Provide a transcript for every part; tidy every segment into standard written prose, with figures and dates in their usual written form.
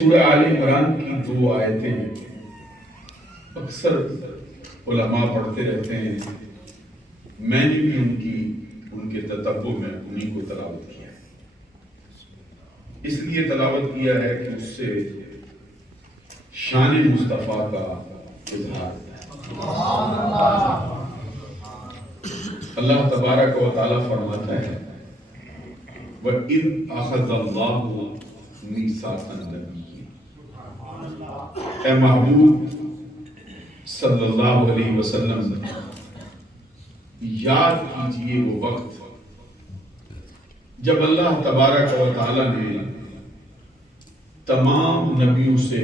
سورہ آل عمران کی دو آیتیں اکثر علماء پڑھتے رہتے ہیں. میں نے بھی ان کے تتبع میں انہی کو تلاوت کیا ہے. اس لیے تلاوت کیا ہے کہ اس سے شان مصطفیٰ کا اظہار ہے. اللہ تبارک و تعالیٰ فرماتا ہے وَإِذْ أَخَذَ اللَّهُ مِيثَاقَ النَّبِيِّينَ. اے محبوب صلی اللہ علیہ وسلم یاد کیجئے وہ وقت جب اللہ تبارک و تعالی نے تمام نبیوں سے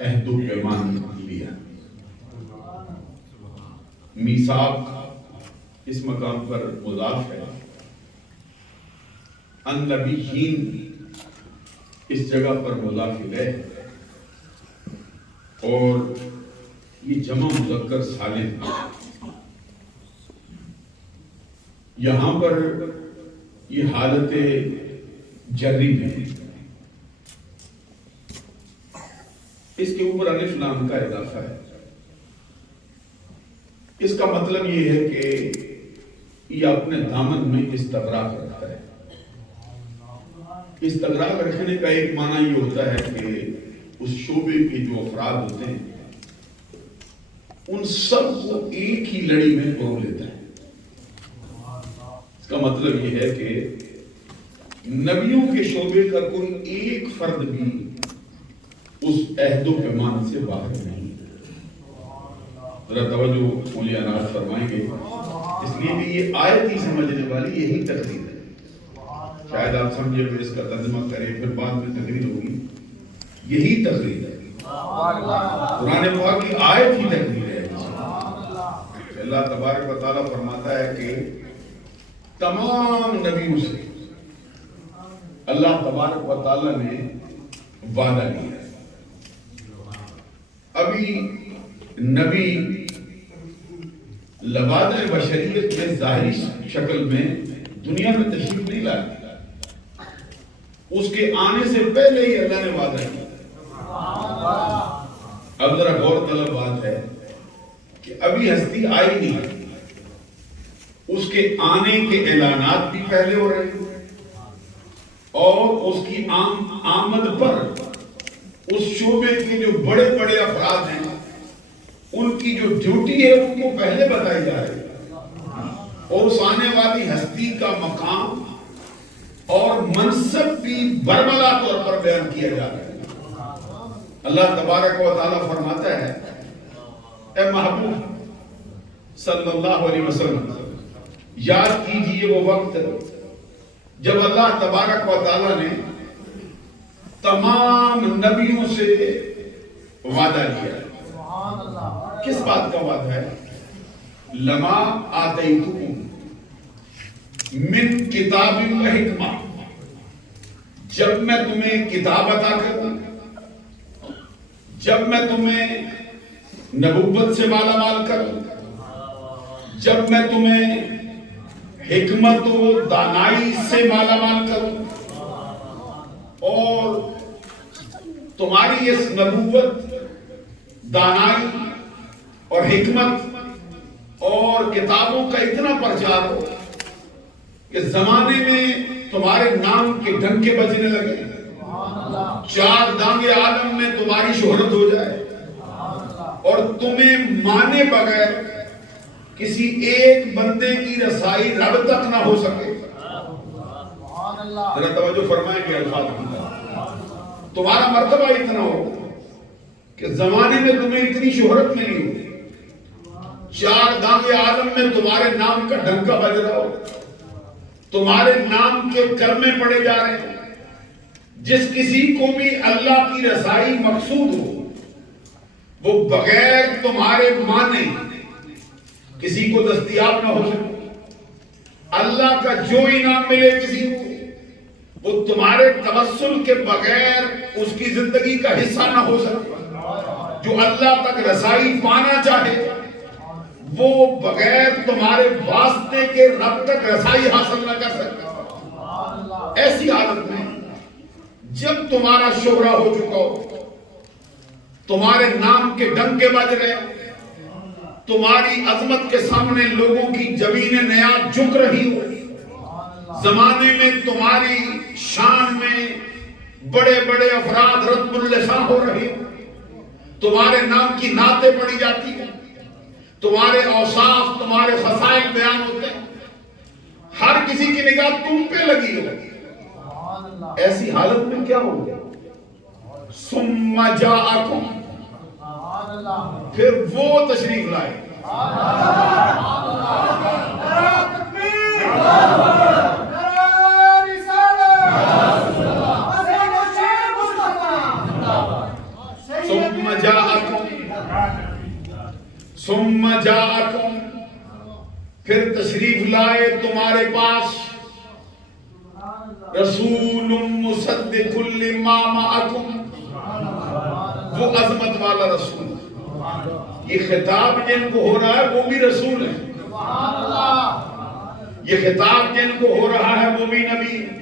عہد و پیمان لیا. میثاق اس مقام پر مضاف ہے. النبیین اس جگہ پر مضاف الیہ ہے اور یہ جمع مذکر سالم ہے. یہاں پر یہ حالت جری میں اس کے اوپر الف لام کا اضافہ ہے. اس کا مطلب یہ ہے کہ یہ اپنے دامن میں استغراق رکھتا ہے. استغراق رکھنے کا ایک معنی یہ ہوتا ہے کہ اس شعبے کے جو افراد ہوتے ہیں ان سب کو ایک ہی لڑی میں پرو لیتا ہے. اس کا مطلب یہ ہے کہ نبیوں کے شعبے کا کوئی ایک فرد بھی اس عہد و پیمان سے باہر نہیں. ذرا توجہ اولیاء ناز فرمائیں گے اس لیے کہ یہ آیت ہی سمجھنے والی یہی تقریر ہے. شاید آپ سمجھے پھر اس کا ترجمہ کریں پھر بعد میں تقریر ہوگی. یہی تقریر ہے. قرآن پاک کی آیت ہی تقریر ہے. اللہ تبارک و تعالیٰ فرماتا ہے کہ تمام نبیوں سے اللہ تبارک و تعالیٰ نے وعدہ لیا ہے. ابھی نبی لوازم بشریت میں ظاہری شکل میں دنیا میں تشریف نہیں لایا. اس کے آنے سے پہلے ہی اللہ نے وعدہ کیا. اب ذرا غور طلب بات ہے کہ ابھی ہستی آئی نہیں, اس کے آنے کے اعلانات بھی پہلے ہو رہے ہیں اور اس کی آمد پر اس شعبے کے جو بڑے بڑے افراد ہیں ان کی جو ڈیوٹی ہے ان کو پہلے بتائی جا رہی ہے اور اس آنے والی ہستی کا مقام اور منصب بھی برملا طور پر بیان کیا جا رہا ہے. اللہ تبارک و تعالیٰ فرماتا ہے اے محبوب صلی اللہ علیہ وسلم یاد کیجئے وہ وقت جب اللہ تبارک و تعالیٰ نے تمام نبیوں سے وعدہ لیا. کس بات کا وعدہ ہے؟ لما آتیتکم من کتاب و حکمہ, جب میں تمہیں کتاب عطا کروں, جب میں تمہیں نبوت سے مالا مال کروں, جب میں تمہیں حکمت و دانائی سے مالا مال کروں اور تمہاری اس نبوت, دانائی اور حکمت اور کتابوں کا اتنا پرچار ہو کہ زمانے میں تمہارے نام کے ڈنکے بجنے لگے, چار دانگے عالم میں تمہاری شہرت ہو جائے اور تمہیں مانے بغیر کسی ایک بندے کی رسائی رب تک نہ ہو سکے. ذرا توجہ فرمائیں گے الفاظ کی. تمہارا مرتبہ اتنا ہو کہ زمانے میں تمہیں اتنی شہرت ملی ہو, چار دانگے عالم میں تمہارے نام کا ڈنکا بج رہا ہو, تمہارے نام کے کلمے پڑے جا رہے ہیں. جس کسی کو بھی اللہ کی رسائی مقصود ہو وہ بغیر تمہارے مانے کسی کو دستیاب نہ ہو سکے. اللہ کا جو انعام ملے کسی کو وہ تمہارے توسل کے بغیر اس کی زندگی کا حصہ نہ ہو سکے. جو اللہ تک رسائی پانا چاہے وہ بغیر تمہارے واسطے کے رب تک رسائی حاصل نہ کر سکتا. ایسی حالت میں جب تمہارا شہرہ ہو چکا ہو، تمہارے نام کے ڈنکے بج رہے، تمہاری عظمت کے سامنے لوگوں کی جبینیں نیاد جھک رہی ہو، زمانے میں تمہاری شان میں بڑے بڑے افراد رتب اللسان ہو رہے، تمہارے نام کی نعتیں پڑھی جاتی ہیں، تمہارے اوصاف تمہارے خصائل بیان ہوتے ہیں، ہر کسی کی نگاہ تم پہ لگی ہو، ایسی حالت میں کیا ہوگا؟ ثم جاءکم، پھر وہ تشریف لائے، ثم جاءکم، پھر تشریف لائے تمہارے پاس رسول مصدق لما معکم، وہ عظمت والا رسول، یہ خطاب جن کو ہو رہا ہے وہ بھی رسول ہے، یہ خطاب جن کو ہو رہا ہے وہ بھی نبی ہے،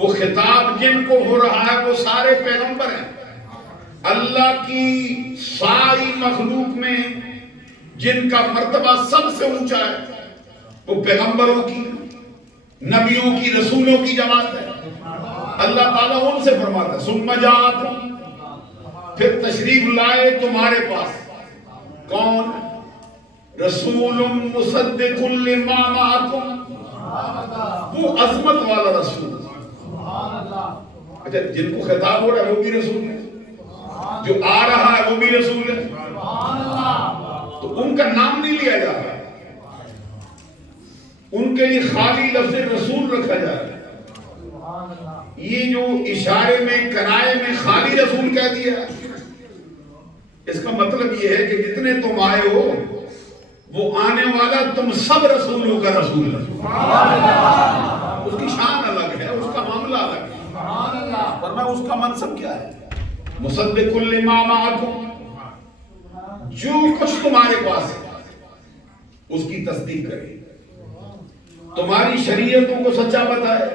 وہ خطاب جن کو ہو رہا ہے وہ سارے پیغمبر ہیں۔ اللہ کی ساری مخلوق میں جن کا مرتبہ سب سے اونچا ہے وہ پیغمبروں کی، نبیوں کی، رسولوں کی جماعت ہے۔ اللہ تعالیٰ ان سے فرماتا ہے ثم جاءکم، پھر تشریف لائے تمہارے پاس کون؟ رسول مصدق لما معکم، وہ عظمت والا رسول۔ اچھا، جن کو خطاب ہو رہا ہے وہ بھی رسول ہے، جو آ رہا ہے وہ بھی رسول ہے، تو ان کا نام نہیں لیا جا رہا، ان کے لیے خالی لفظ رسول رکھا جا رہا ہے۔ یہ جو اشارے میں کنائے میں خالی رسول کہہ دیا، اس کا مطلب یہ ہے کہ جتنے تم آئے ہو وہ آنے والا تم سب رسولوں کا رسول ہے، اس کی شان الگ ہے، اس کا معاملہ الگ ہے، ورنہ اس کا منصب کیا ہے؟ مصدق لما معکم، جو کچھ تمہارے پاس ہے اس کی تصدیق کرے، تمہاری شریعتوں کو سچا بتائے،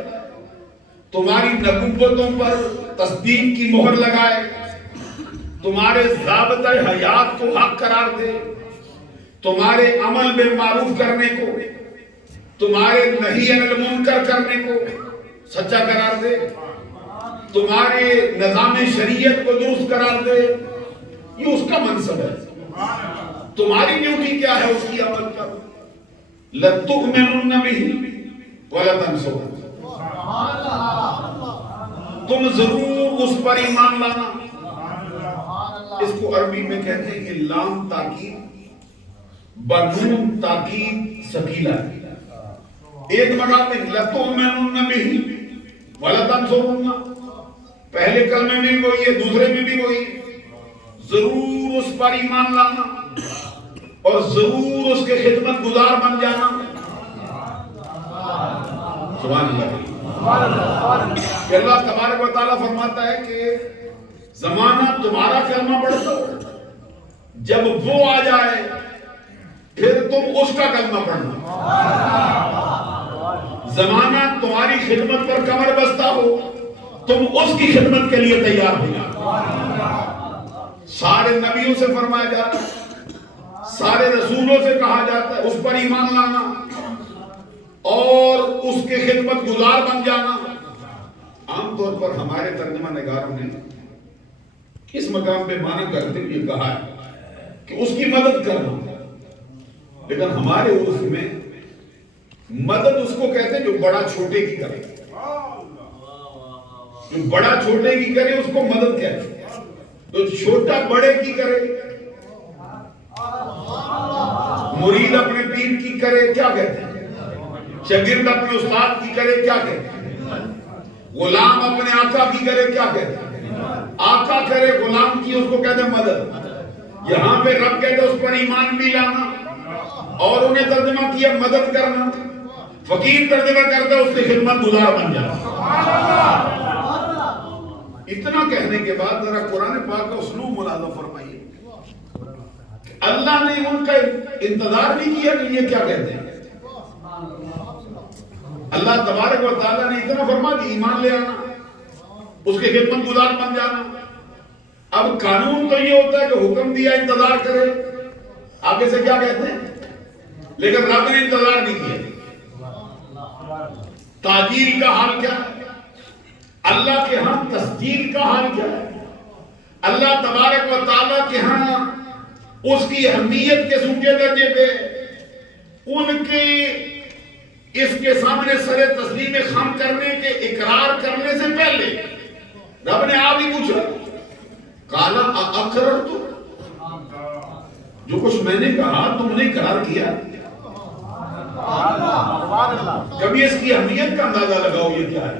تمہاری نبوتوں پر تصدیق کی مہر لگائے، تمہارے ضابطۂ حیات کو حق قرار دے، تمہارے عمل بالمعروف کرنے کو، تمہارے نہی عن المنکر کرنے کو سچا قرار دے، تمہارے نظام شریعت کو درست قرار دے، یہ اس کا منصب ہے۔ تمہاری ڈیوٹی کیا ہے؟ اس کی عمل کرو۔ لَتُؤْمِنُنَّ بِهِ وَلَتَنْصُرُنَّهُ، تم ضرور اس پر ایمان لانا۔ اس کو عربی میں کہتے ہیں کہ لام تاکید بنون تاکید ثقیلہ، ایک مقام میں لَتُؤْمِنُنَّ بِهِ وَلَتَنْصُرُنَّهُ، پہلے کلمے میں بھی وہی ہے، دوسرے میں بھی وہی، ضرور اس پر ایمان لانا اور ضرور اس کے خدمت گزار بن جانا۔ سبحان اللہ۔ کہ اللہ تبارک و تعالیٰ فرماتا ہے کہ زمانہ تمہارا کلمہ پڑھتا ہو، جب وہ آ جائے پھر تم اس کا کلمہ پڑھنا۔ زمانہ تمہاری خدمت پر کمر بستہ ہو، تم اس کی خدمت کے لیے تیار ہو جاؤ۔ سارے نبیوں سے فرمایا جاتا ہے، سارے رسولوں سے کہا جاتا ہے اس پر ایمان لانا اور اس کے خدمت گزار بن جانا۔ عام طور پر ہمارے ترجمہ نگاروں نے اس مقام پہ معنی کرتے ہوئے کہا ہے کہ اس کی مدد کرنا، لیکن ہمارے عرف میں مدد اس کو کہتے ہیں جو بڑا چھوٹے کی کرے، جو بڑا چھوٹے کی کرے اس کو مدد کہتے ہیں، تو چھوٹا بڑے کی کرے، مرید اپنے پیر کی کرے کیا کہتے ہیں، شاگرد اپنے استاد کی کرے کیا کہتے ہیں، غلام اپنے آقا کی کرے کیا کہتے ہیں، آقا کرے غلام کی اس کو کہتے ہیں مدد۔ یہاں پہ رب کہتے اس پر ایمان بھی لانا اور انہیں ترجمہ کیا مدد کرنا، فقیر ترجمہ کرتا اس کی خدمت گزار بن جانا۔ اتنا کہنے کے بعد ذرا قرآن پاک کا اسلوب ملاحظہ فرمائیے، اللہ نے ان کا انتظار نہیں کیا کہ یہ کیا کہتے ہیں۔ اللہ تبارک و تعالیٰ نے اتنا فرما دی ایمان لے آنا، اس کے خدمت گزار بن جانا. اب قانون تو یہ ہوتا ہے کہ حکم دیا انتظار کرے, آگے سے کیا کہتے ہیں, لیکن رب نے انتظار نہیں کیا. تاجیل کا حال کیا ہے, اللہ کے ہاں تسجیل کا حال کیا ہے. اللہ تبارک و تعالیٰ کے ہاں اس کی اہمیت کے سوچے درجے پہ ان کے اس کے سامنے سر تسلیم خم کرنے کے اقرار کرنے سے پہلے رب نے آپ ہی پوچھا, قالا اقررتم, جو کچھ میں نے کہا تم نے اقرار کیا. کبھی اس کی اہمیت کا اندازہ لگاؤ یہ کیا ہے.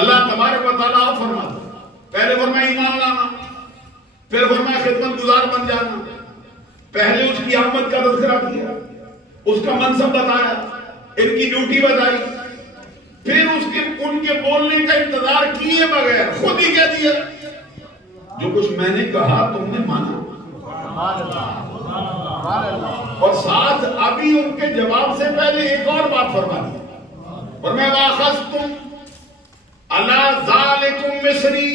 اللہ تبارک و تعالیٰ آپ فرماتا, پہلے فرمایا ایمان لانا, پھر فرمایا خدمت گزار بن جانا. پہلے اس کی آمد کا تذکرہ کیا, اس کا منصب بتایا, ان کی ڈیوٹی بتائی, پھر اس کے ان کے بولنے کا انتظار کیے بغیر خود ہی کہہ دیا جو کچھ میں نے کہا تم نے مانا. اور ساتھ ابھی ان کے جواب سے پہلے ایک اور بات فرما دی, فرمایا واخذتم علی ذالکم مصری,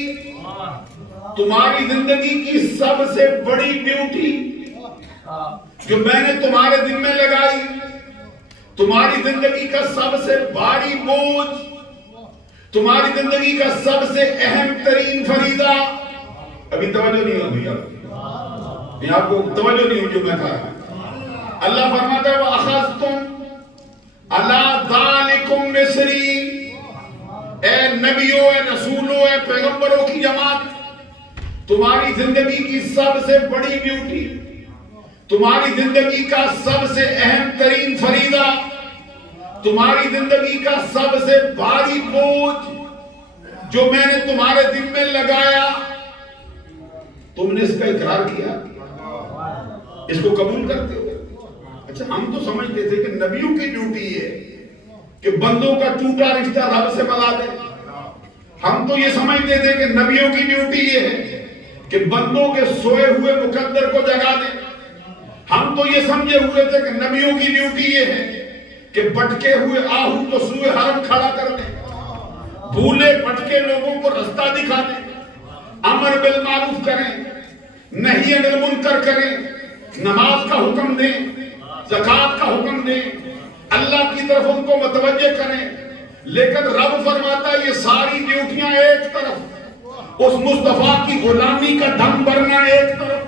تمہاری زندگی کی سب سے بڑی ڈیوٹی جو میں نے تمہارے دل میں لگائی, تمہاری زندگی کا سب سے بھاری بوجھ, تمہاری زندگی کا سب سے اہم ترین فریضہ. ابھی توجہ نہیں ہوگی آپ کو, توجہ نہیں ہوئی جو میں کہا. اللہ فرماتا ہے وَأَخَذْتُمْ عَلَىٰ ذَلِكُمْ مِصْرِي, اے نبیوں, اے رسولوں, اے پیغمبروں کی جماعت, تمہاری زندگی کی سب سے بڑی ڈیوٹی, تمہاری زندگی کا سب سے اہم ترین فریضہ, تمہاری زندگی کا سب سے بھاری بوجھ جو میں نے تمہارے دل میں لگایا, تم نے اس کا اقرار کیا, اس کو قبول کرتے ہو. اچھا, ہم تو سمجھتے تھے کہ نبیوں کی ڈیوٹی ہے کہ بندوں کا ٹوٹا رشتہ رب سے ملا دے. ہم تو یہ سمجھتے تھے کہ نبیوں کی ڈیوٹی یہ ہے کہ بندوں کے سوئے ہوئے مقدر کو جگا دے. ہم تو یہ سمجھے ہوئے تھے کہ نبیوں کی ڈیوٹی یہ ہے کہ بھٹکے ہوئے آہو کو سوئے حرم کھڑا کر دیں, بھولے بھٹکے لوگوں کو رستہ دکھا دیں, امر بالمعروف کریں, نہی عن المنکر کریں, نماز کا حکم دیں, زکوٰۃ کا حکم دیں, اللہ کی طرف ان کو متوجہ کریں. لیکن رب فرماتا ہے یہ ساری ڈیوٹیاں ایک طرف, اس مصطفیٰ کی غلامی کا دم بھرنا ایک طرف.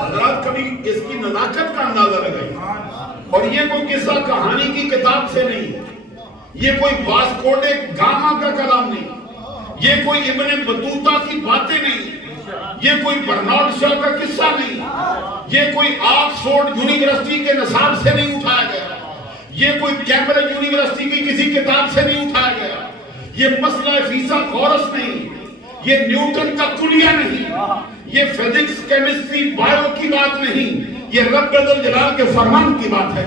حضرات کبھی اس کی نزاکت کا اندازہ لگائی. اور یہ کوئی قصہ کہانی کی کتاب سے نہیں, یہ کوئی واسکو ڈے گاما کا کلام نہیں, یہ کوئی ابن بطوطہ کی باتیں نہیں, یہ کوئی برنارڈ شاہ کا قصہ نہیں, یہ کوئی آکسفورڈ یونیورسٹی کے نصاب سے نہیں اٹھایا گیا, یہ کوئی کیمبرج یونیورسٹی کی کسی کتاب سے نہیں اٹھایا گیا, یہ مسئلہ فیسا غورس نہیں, یہ نیوٹن کا کلیہ نہیں, یہ فزکس کیمسٹری بایو کی بات نہیں, یہ رب ذوالجلال کے فرمان کی بات ہے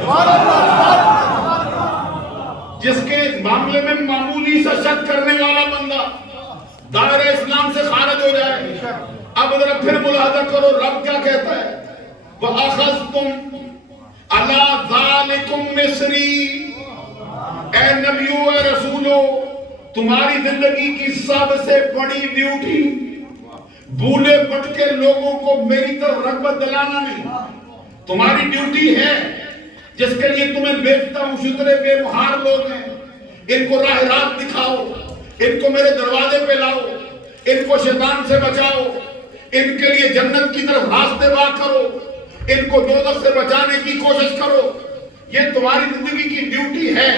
جس کے معاملے میں معمولی سا شک کرنے والا بندہ دائرہ اسلام سے خارج ہو جائے. اب ذرا پھر ملاحظہ کرو رب کیا کہتا ہے, وَأَخَذْتُمْ عَلَىٰ ذَلِكُمْ مِصْرِي, اے نبیوں, اے رسولوں, تمہاری زندگی کی سب سے بڑی ڈیوٹی بھولے بھٹکے لوگوں کو میری طرف رغبت دلانا نہیں. تمہاری ڈیوٹی ہے جس کے لیے تمہیں بھیجتا ہوں, شترے بے مہار لوگ ہیں, ان کو راہ راست دکھاؤ, ان کو میرے دروازے پہ لاؤ, ان کو شیطان سے بچاؤ, ان کے لیے جنت کی طرف راستے واہ کرو, ان کو دوزخ سے بچانے کی کوشش کرو. یہ تمہاری زندگی کی ڈیوٹی ہے.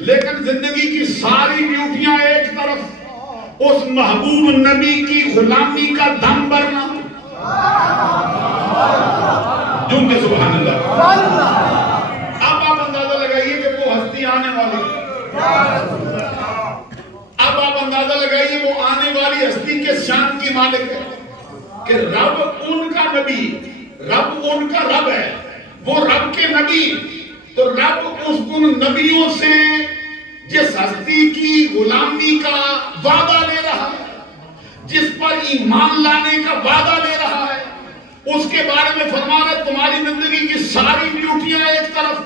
لیکن زندگی کی ساری ڈیوٹیاں ایک طرف, اس محبوب نبی کی غلامی کا دم بھرنا. جن کے سبحان اللہ. اب آپ اندازہ لگائیے کہ وہ ہستی آنے والی, اب آپ اندازہ لگائیے وہ آنے والی ہستی کے شان کی مالک ہے کہ رب ان کا نبی, رب ان کا رب ہے, وہ رب کے نبی. تو رب ان نبیوں سے جس ہستی کی غلامی کا وعدہ لے رہا ہے, جس پر ایمان لانے کا وعدہ لے رہا ہے, اس کے بارے میں فرما رہا ہے تمہاری زندگی کی ساری ڈیوٹیاں ایک طرف,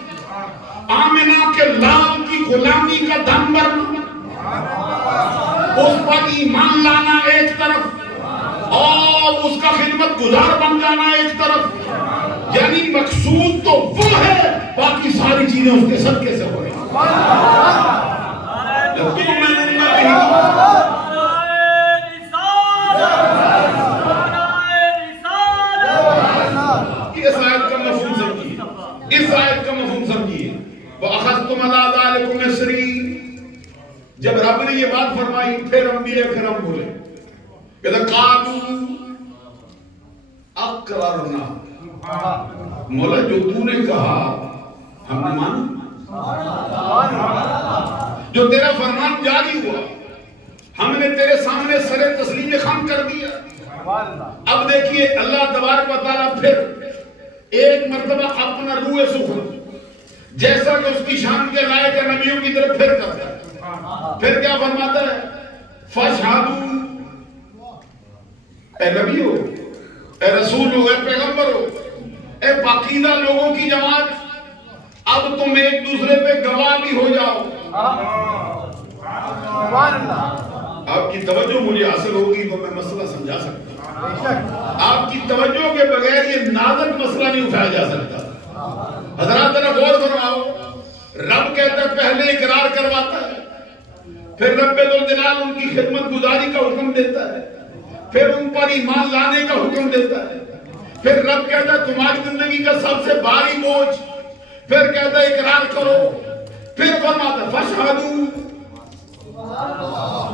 آمنہ کے لال کی غلامی کا دم بھرنا، اس پر ایمان لانا ایک طرف اور اس کا خدمت گزار بن جانا ایک طرف، یعنی مقصود تو وہ ہے، باقی ساری چیزیں اس کے صدقے سے ہو رہی ہیں۔ اس آیت کا مفہوم سمجھیے، وَأَخَذْتُمْ عَلَىٰ ذَلِكُمْ إِصْرِي، جب رب نے یہ بات فرمائی پھر ہم بولے کہ قَالُوا أَقْرَرْنَا، مولا جو تو نے کہا ہم نے مانا، جو تیرا فرمان جاری ہوا ہم نے تیرے سامنے سر تسلیم خم کر دیا۔ اب دیکھیے اللہ تبارک و تعالیٰ پھر ایک مرتبہ اپنا روح سخن جیسا کہ اس کی شان کے لائق ہے نبیوں کی طرف پھر کرتا ہے، پھر کیا فرماتا ہے؟ فَاشْهَدُوا، اے نبی ہو، اے رسول ہو، اے پیغمبر ہو، اے پاکیزہ لوگوں کی جماعت، اب تم ایک دوسرے پہ گواہ بھی ہو جاؤ۔ آپ کی توجہ مجھے حاصل ہوگی تو میں مسئلہ سمجھا سکتا ہوں، آپ کی توجہ کے بغیر یہ نازک مسئلہ نہیں اٹھایا جا سکتا۔ حضرات ذرا غور فرماؤ، رب کہتا ہے پہلے اقرار کرواتا ہے، پھر رب ذوالجلال ان کی خدمت گزاری کا حکم دیتا ہے، پھر ان پر ایمان لانے کا حکم دیتا ہے، پھر رب کہتا ہے تمہاری زندگی کا سب سے بھاری بوجھ، پھر کہتا ہے اقرار کرو، پھر فرماتا ہے فَاشْهَدُوا،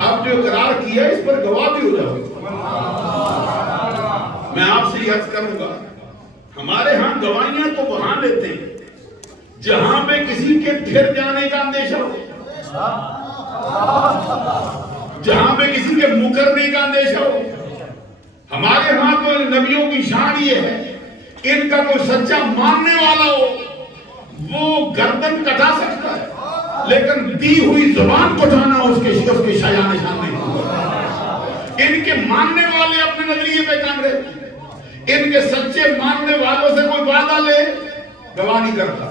اب جو اقرار کیا اس پر گواہ بھی ہو جاؤ۔ میں آپ سے یہ عرض کروں گا، ہمارے ہاں گواہیاں تو وہاں لیتے ہیں جہاں پہ کسی کے پھر جانے کا اندیشہ ہو، جہاں پہ کسی کے مکرنے کا اندیشہ ہو۔ ہمارے ہاں تو نبیوں کی شان یہ ہے، ان کا کوئی سچا ماننے والا ہو وہ گردن کٹا سکتا ہے، لیکن دی ہوئی زبان کٹانا اس کے شایان شان نہیں ہوگا۔ ان کے ماننے والے اپنے نظریے پہ کام رہتے ہیں، ان کے سچے ماننے والوں سے کوئی وعدہ لے گواہ نہیں کرتا۔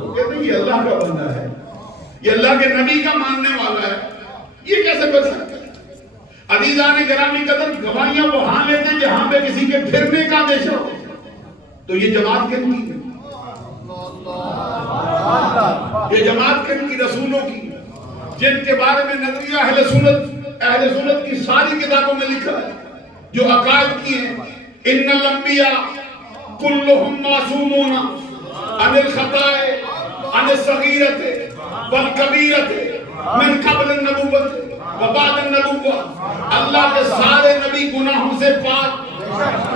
وہ کہتے ہیں یہ اللہ کا بندہ ہے، یہ اللہ کے نبی کا ماننے والا ہے، یہ کیسے بچ سکتا ہے؟ عزیزان گرامی قدر، گواہیاں وہاں لیتے ہیں جہاں پہ کسی کے پھرنے کا اندیشہ ہو۔ تو یہ جماعت کن کی؟ یہ جماعت کن کی؟ رسولوں کی، جن کے بارے میں نظریہ اہل سنت کی ساری کتابوں میں لکھا ہے، جو عقائد کی ہیں۔ ان الانبیاء کلہم معصومون عن الخطاء عن الصغیرۃ والکبیرۃ من قبل النبوۃ وبعد النبوۃ، اللہ کے سارے نبی گناہوں سے پاک،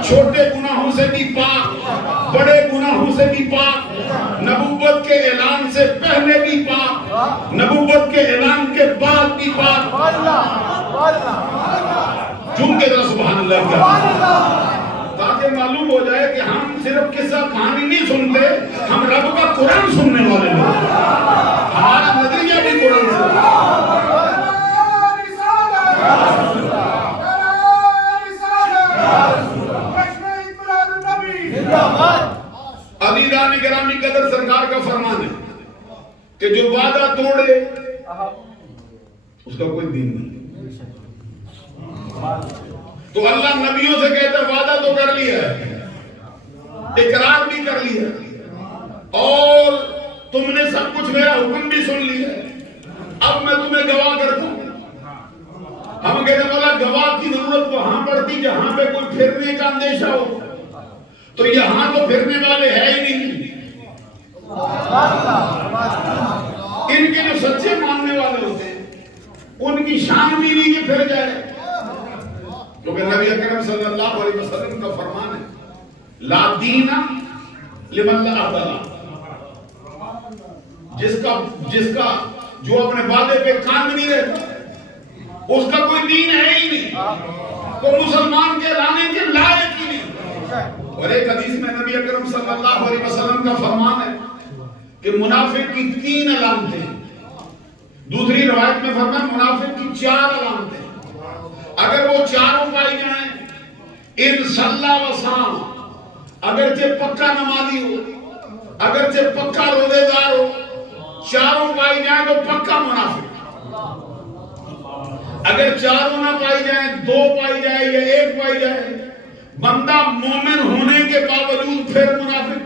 چھوٹے گناہوں سے بھی پاک، بڑے گناہوں سے بھی پاک، نبوت کے اعلان سے پہلے بھی پاک، نبوت کے اعلان کے بعد بھی پاک۔ جھوم کے ذرا سبحان اللہ کیا، تاکہ معلوم ہو جائے کہ ہم صرف قصہ کہانی نہیں سنتے، ہم رب کا قرآن سننے والے لوگ، ہمارا نظریہ بھی قرآن سے۔ عزیزان گرامی قدر، سرکار کا فرمان ہے کہ جو وعدہ توڑے اس کا کوئی دین نہیں۔ تو اللہ نبیوں سے کہتا ہے وعدہ تو کر لیا ہے، اقرار بھی کر لیا اور تم نے سب کچھ میرا حکم بھی سن لیا، اب میں تمہیں گواہ کرتا ہوں۔ ہم کہتے ہیں مولا گواہ کی ضرورت وہاں پڑتی جہاں پہ کوئی پھرنے کا اندیشہ ہو، تو یہاں تو پھرنے والے ہے ہی نہیں۔ ان کے جو سچے ماننے والے ہوتے ہیں ان کی شان بھی نہیں کہ پھر جائے، کیونکہ نبی اکرم صلی اللہ علیہ وسلم کا فرمان ہے لا دین لمن لا عہد لہ، جس کا جو اپنے وعدے پہ قائم نہیں رہتا اس کا کوئی دین ہے ہی نہیں، تو مسلمان کے لانے کے لائق ہی نہیں۔ اور ایک حدیث میں نبی اکرم صلی اللہ علیہ وسلم کا فرمان ہے کہ منافق کی 3 علامتیں، دوسری روایت میں فرمایا منافق کی 4 علامتیں، اگر وہ چاروں پائی جائیں ان صلی و صام، اگرچہ پکا نمازی ہو، اگرچہ پکا روزے دار ہو، چاروں پائی جائیں تو پکا منافق، اگر چاروں نہ پائی جائیں، دو پائی جائے یا ایک پائی جائے، بندہ مومن ہونے کے باوجود پھر منافق،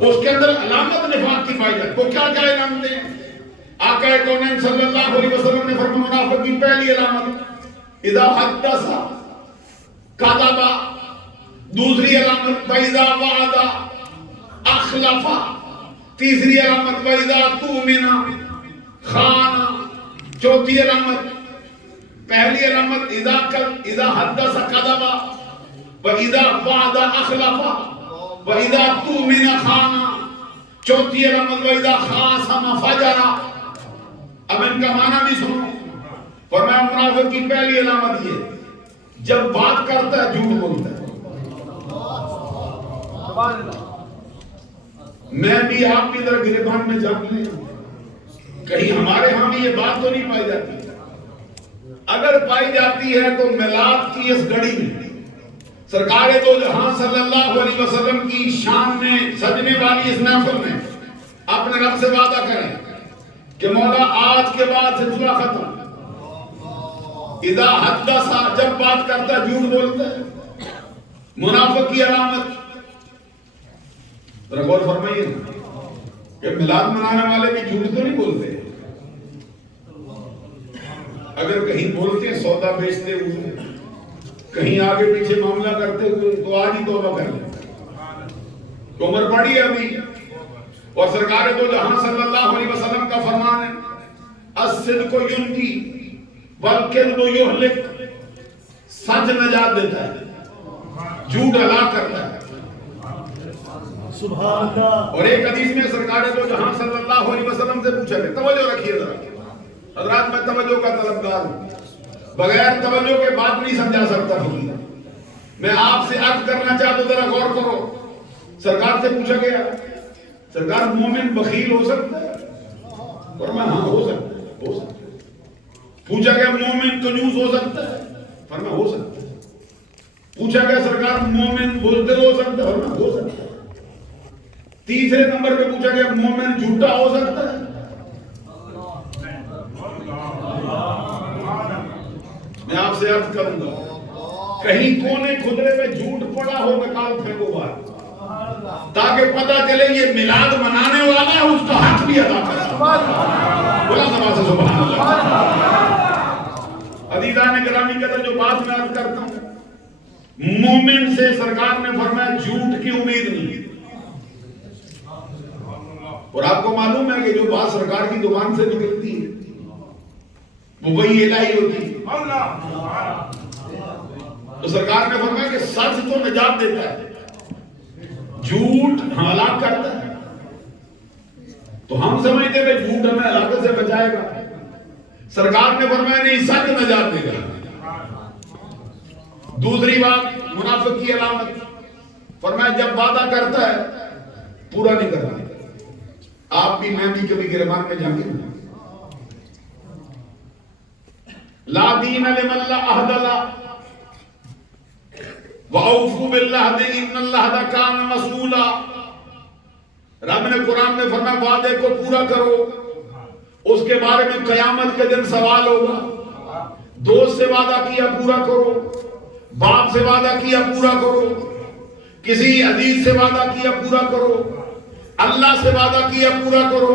اس کے اندر علامت نفاق کی پائی جائے۔ تو کیا کیا علامتیں ہیں؟ آقا کونین صلی اللہ علیہ وسلم نے فرمایا منافق کی پہلی علامت اذا حدث کذب، دوسری علامت وَإِذَا وَعَدَ أَخْلَفَ، تیسری علامت وَإِذَا اؤْتُمِنَ خَانَ، چوتھی علامت، پہلی علامت اذا حدث کذب وَإِذَا وَعَدَ أَخْلَفَ وَإِذَا اؤْتُمِنَ خَانَ، چوتھی علامت وَإِذَا خَاصَمَ فَجَرَ۔ اب ان کا معنی بھی سنو۔ فرمایا منافق کی پہلی علامت یہ، جب بات کرتا ہے جھوٹ بولتا ہے۔ میں بھی آپ بھی ذرا گریبان میں جان لیں، کہیں ہمارے ہاں بھی یہ بات تو نہیں پائی جاتی؟ اگر پائی جاتی ہے تو میلاد کی اس گھڑی میں سرکار دو جہاں صلی اللہ علیہ وسلم کی شان میں سجنے والی اس محفل میں اپنے رب سے وعدہ کریں کہ مولا آج کے بعد سلسلہ ختم، اذا حدث، جب بات کرتا ہے جھوٹ بولتا ہے۔ منافق کی علامت ذرا غور فرمائیے کہ میلاد منانے والے بھی جھوٹ تو نہیں بولتے، اگر کہیں بولتے ہیں سودا بیچتے ہوئے، کہیں آگے پیچھے معاملہ کرتے ہوئے، تو آج ہی توبہ کر لیں، عمر پڑی ہے ابھی۔ اور سرکار دو جہاں صلی اللہ علیہ وسلم کا فرمان ہے الصدق ینجی والکذب یہلک، سچ نجات دیتا ہے، جھوٹ ہلاک کرتا ہے۔ سبحان اللہ۔ اور ایک حدیث میں سرکار دو جہاں صلی اللہ علیہ وسلم سے پوچھا گیا، توجہ رکھیے ذرا حضرات، میں توجہ کا طلبگار ہوں، بغیر توجہ کے بات نہیں سمجھا سکتا حضور۔ میں آپ سے عرض کرنا چاہتا ہوں، ذرا غور کرو۔ سرکار سے پوچھا گیا سرکار مومن بخیل ہو سکتا ہے؟ فرمایا ہاں ہو سکتا ہے، ہو سکتا ہے۔ پوچھا گیا مومن کنجوس ہو سکتا ہے؟ فرمایا ہو سکتا ہے۔ پوچھا گیا سرکار مومن بزدل ہو سکتا ہے؟ فرمایا ہو سکتا ہے۔ تیسرے نمبر پہ پوچھا گیا مومن جھوٹا ہو سکتا ہے؟ میں آپ سے عرض کروں گا، کہیں کونے کھدرے میں جھوٹ پڑا ہو، نکال پھینکو باہر، تاکہ پتہ چلے یہ میلاد منانے والا ہے، اس کا حق بھی ادا کرتا ہے۔ بولا سبحان سے سبحان اللہ۔ عزیزان گرامی کہتا جو بات میں عرض کرتا ہوں، مومن سے سرکار نے فرمایا جھوٹ کی امید نہیں۔ اور آپ کو معلوم ہے کہ جو بات سرکار کی زبان سے نکلتی ہے وہ وہی الہی ہوتی ہے۔ تو سرکار نے فرمایا کہ سچ تو نجات دیتا ہے، جھوٹ ہلاک کرتا ہے۔ تو ہم سمجھتے ہیں کہ جھوٹ ہمیں ہلاکت سے بچائے گا، سرکار نے فرمایا نہیں، سچ نجات دے گا۔ دوسری بات منافق کی علامت، فرمایا جب وعدہ کرتا ہے پورا نہیں کرتا۔ آپ بھی میں بھی کبھی گربان میں جائیں گے، لا دین لمن لا عہد لہ وَأَوْفُوا بِالْعَهْدِ إِنَّ الْعَهْدَ كَانَ مَسْئُولًا۔ رب نے قرآن میں فرمایا وعدے کو پورا کرو، اس کے بارے میں قیامت کے دن سوال ہوگا۔ دوست سے وعدہ کیا پورا کرو، باپ سے وعدہ کیا پورا کرو، کسی عزیز سے وعدہ کیا پورا کرو، اللہ سے وعدہ کیا پورا کرو۔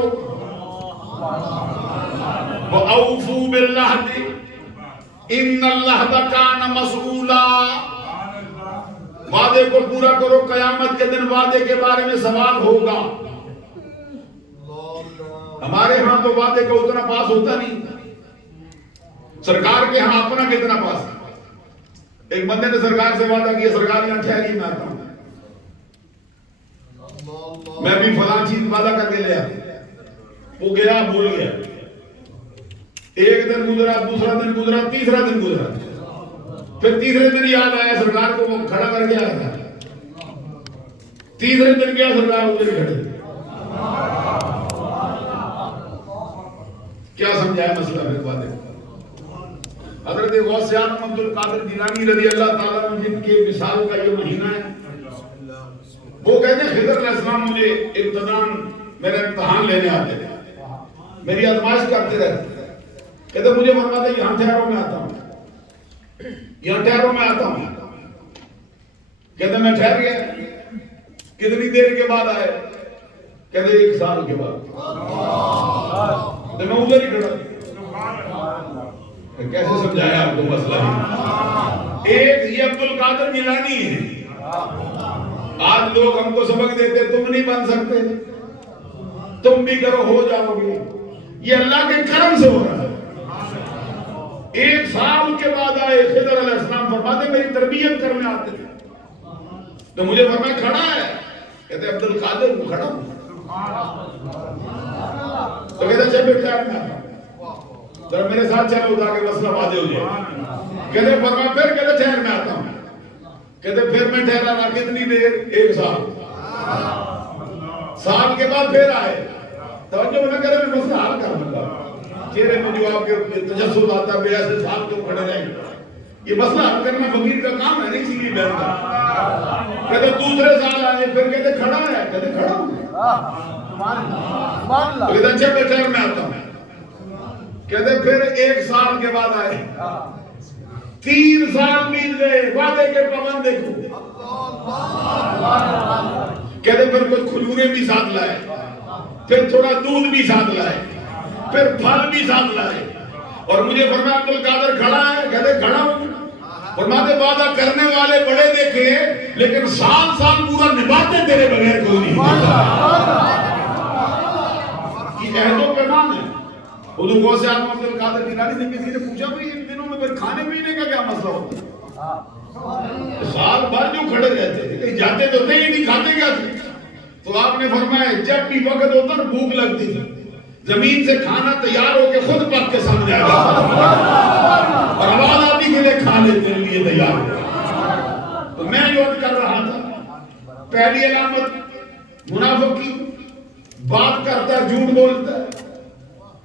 وَأَوْفُوا بِالْعَهْدِ إِنَّ الْعَهْدَ كَانَ مَسْئُولًا۔ وعدے کو پورا کرو، قیامت کے دن وعدے کے بارے میں سوال ہوگا۔ ہمارے ہاں تو وعدے کا اتنا پاس ہوتا نہیں، سرکار کے ہاں اپنا کتنا پاس ہے۔ ایک بندے نے سرکار سے وعدہ کیا، سرکار یہاں ٹھہریے میں آتا ہوں، میں بھی فلاں چیز وعدہ کر کے لے آیا، وہ گیا بھول گیا۔ ایک دن گزرا، دوسرا دن گزرا، تیسرا دن گزرا، پھر تیسرے دن یاد آیا سرکار کو، وہ کھڑا کر کے آیا تھا۔ تیسرے دن گیا سرکار ادھر کھڑے، کیا سمجھایا مسئلہ پھر باتیں۔ حضرت غوث اعظم عبد القادر جیلانی رضی اللہ تعالیٰ عنہ جن کی مثال کا یہ مہینہ ہے، وہ کہتے ہیں خضر علیہ السلام مجھے ابتداً میرا امتحان لینے آتے تھے، میری آزمائش کرتے رہتے، کہتے مجھے فرماتے یہاں ٹھہرو میں آتا ہوں، یہاں ٹھہرو میں آتا ہوں، کہتے میں ٹھہر گیا، کتنی دیر کے بعد آئے، کہتے 1 سال کے بعد، تو میں ادھر ہی کھڑا، کیسے سمجھایا آپ کو مسئلہ ہے؟ ایک یہ عبد القادر جیلانی ہے، آج لوگ ہم کو سبق دیتے تم نہیں بن سکتے، تم بھی کرو ہو جاؤ گے، یہ اللہ کے کرم سے ہو رہا ہے۔ 1 سال کے بعد آئے خضر علیہ السلام، فرماتے میری تربیت کرنے آتے تھے، تو مجھے فرمایا کھڑا ہے، کہتے عبد القادر کو کھڑا ہوں، تو کہتے چل بیٹا ذرا میرے ساتھ چلو تاکہ مسئلہ واضح ہو جائے، کہتے فرمایا پھر، کہتے ٹھہر میں آتا ہوں، کہتے پھر میں ٹھہرا رہا، کتنی دیر؟ 1 سال، سال کے بعد پھر آئے، توجہ نہ کرے میں مسئلہ حل کر دوں گا، چہرے میں جو آپ کے تجسس آتا ہے ایسے سال کیوں کھڑے رہیں گے، یہ مسئلہ حل کرنا فقیر کا کام ہے، نہیں اسی لیے بیٹھتا۔ کہتے دوسرے سال آئے، پھر کہتے کھڑا ہے، کہتے کھڑا ہوں، کہتے اچھا میں ٹھہر میں آتا ہوں، کہتے پھر 1 سال کے بعد آئے، 3 سال بیت گئے، وعدے کے پابند دیکھو، کہتے پھر کچھ کھجوریں بھی ساتھ لائے، پھر تھوڑا دودھ بھی ساتھ لائے، پھر پھل بھی ساتھ لائے، اور مجھے فرمایا عبد القادر کھڑا ہے، کہتے کھڑا ہوں، فرماتے وعدہ کرنے والے بڑے دیکھے لیکن سال پورا نبھاتے تیرے بغیر کوئی نہیں، یہ عہد و پیمان ہے۔ حضور غوث اعظم عبد القادر جیلانی سے کسی نے پوچھا بھائی ان دنوں میں پھر کھانے پینے کا کیا مسئلہ ہوتا ہے؟ سال بھر جو کھڑے رہتے تھے، کہیں جاتے تو تھے ہی نہیں، کھاتے کیا تھے؟ تو آپ نے فرمایا جب بھی وقت ہوتا نا بھوک لگتی تھی، زمین سے کھانا تیار ہو کے خود پک کے سامنے آ جاتا، اور آواز آتی کے لیے کھا لیتے ہیں لیے تیار ہو۔ تو میں جو کر رہا تھا، پہلی علامت منافق کی، بات کرتا ہے جھوٹ بولتا ہے۔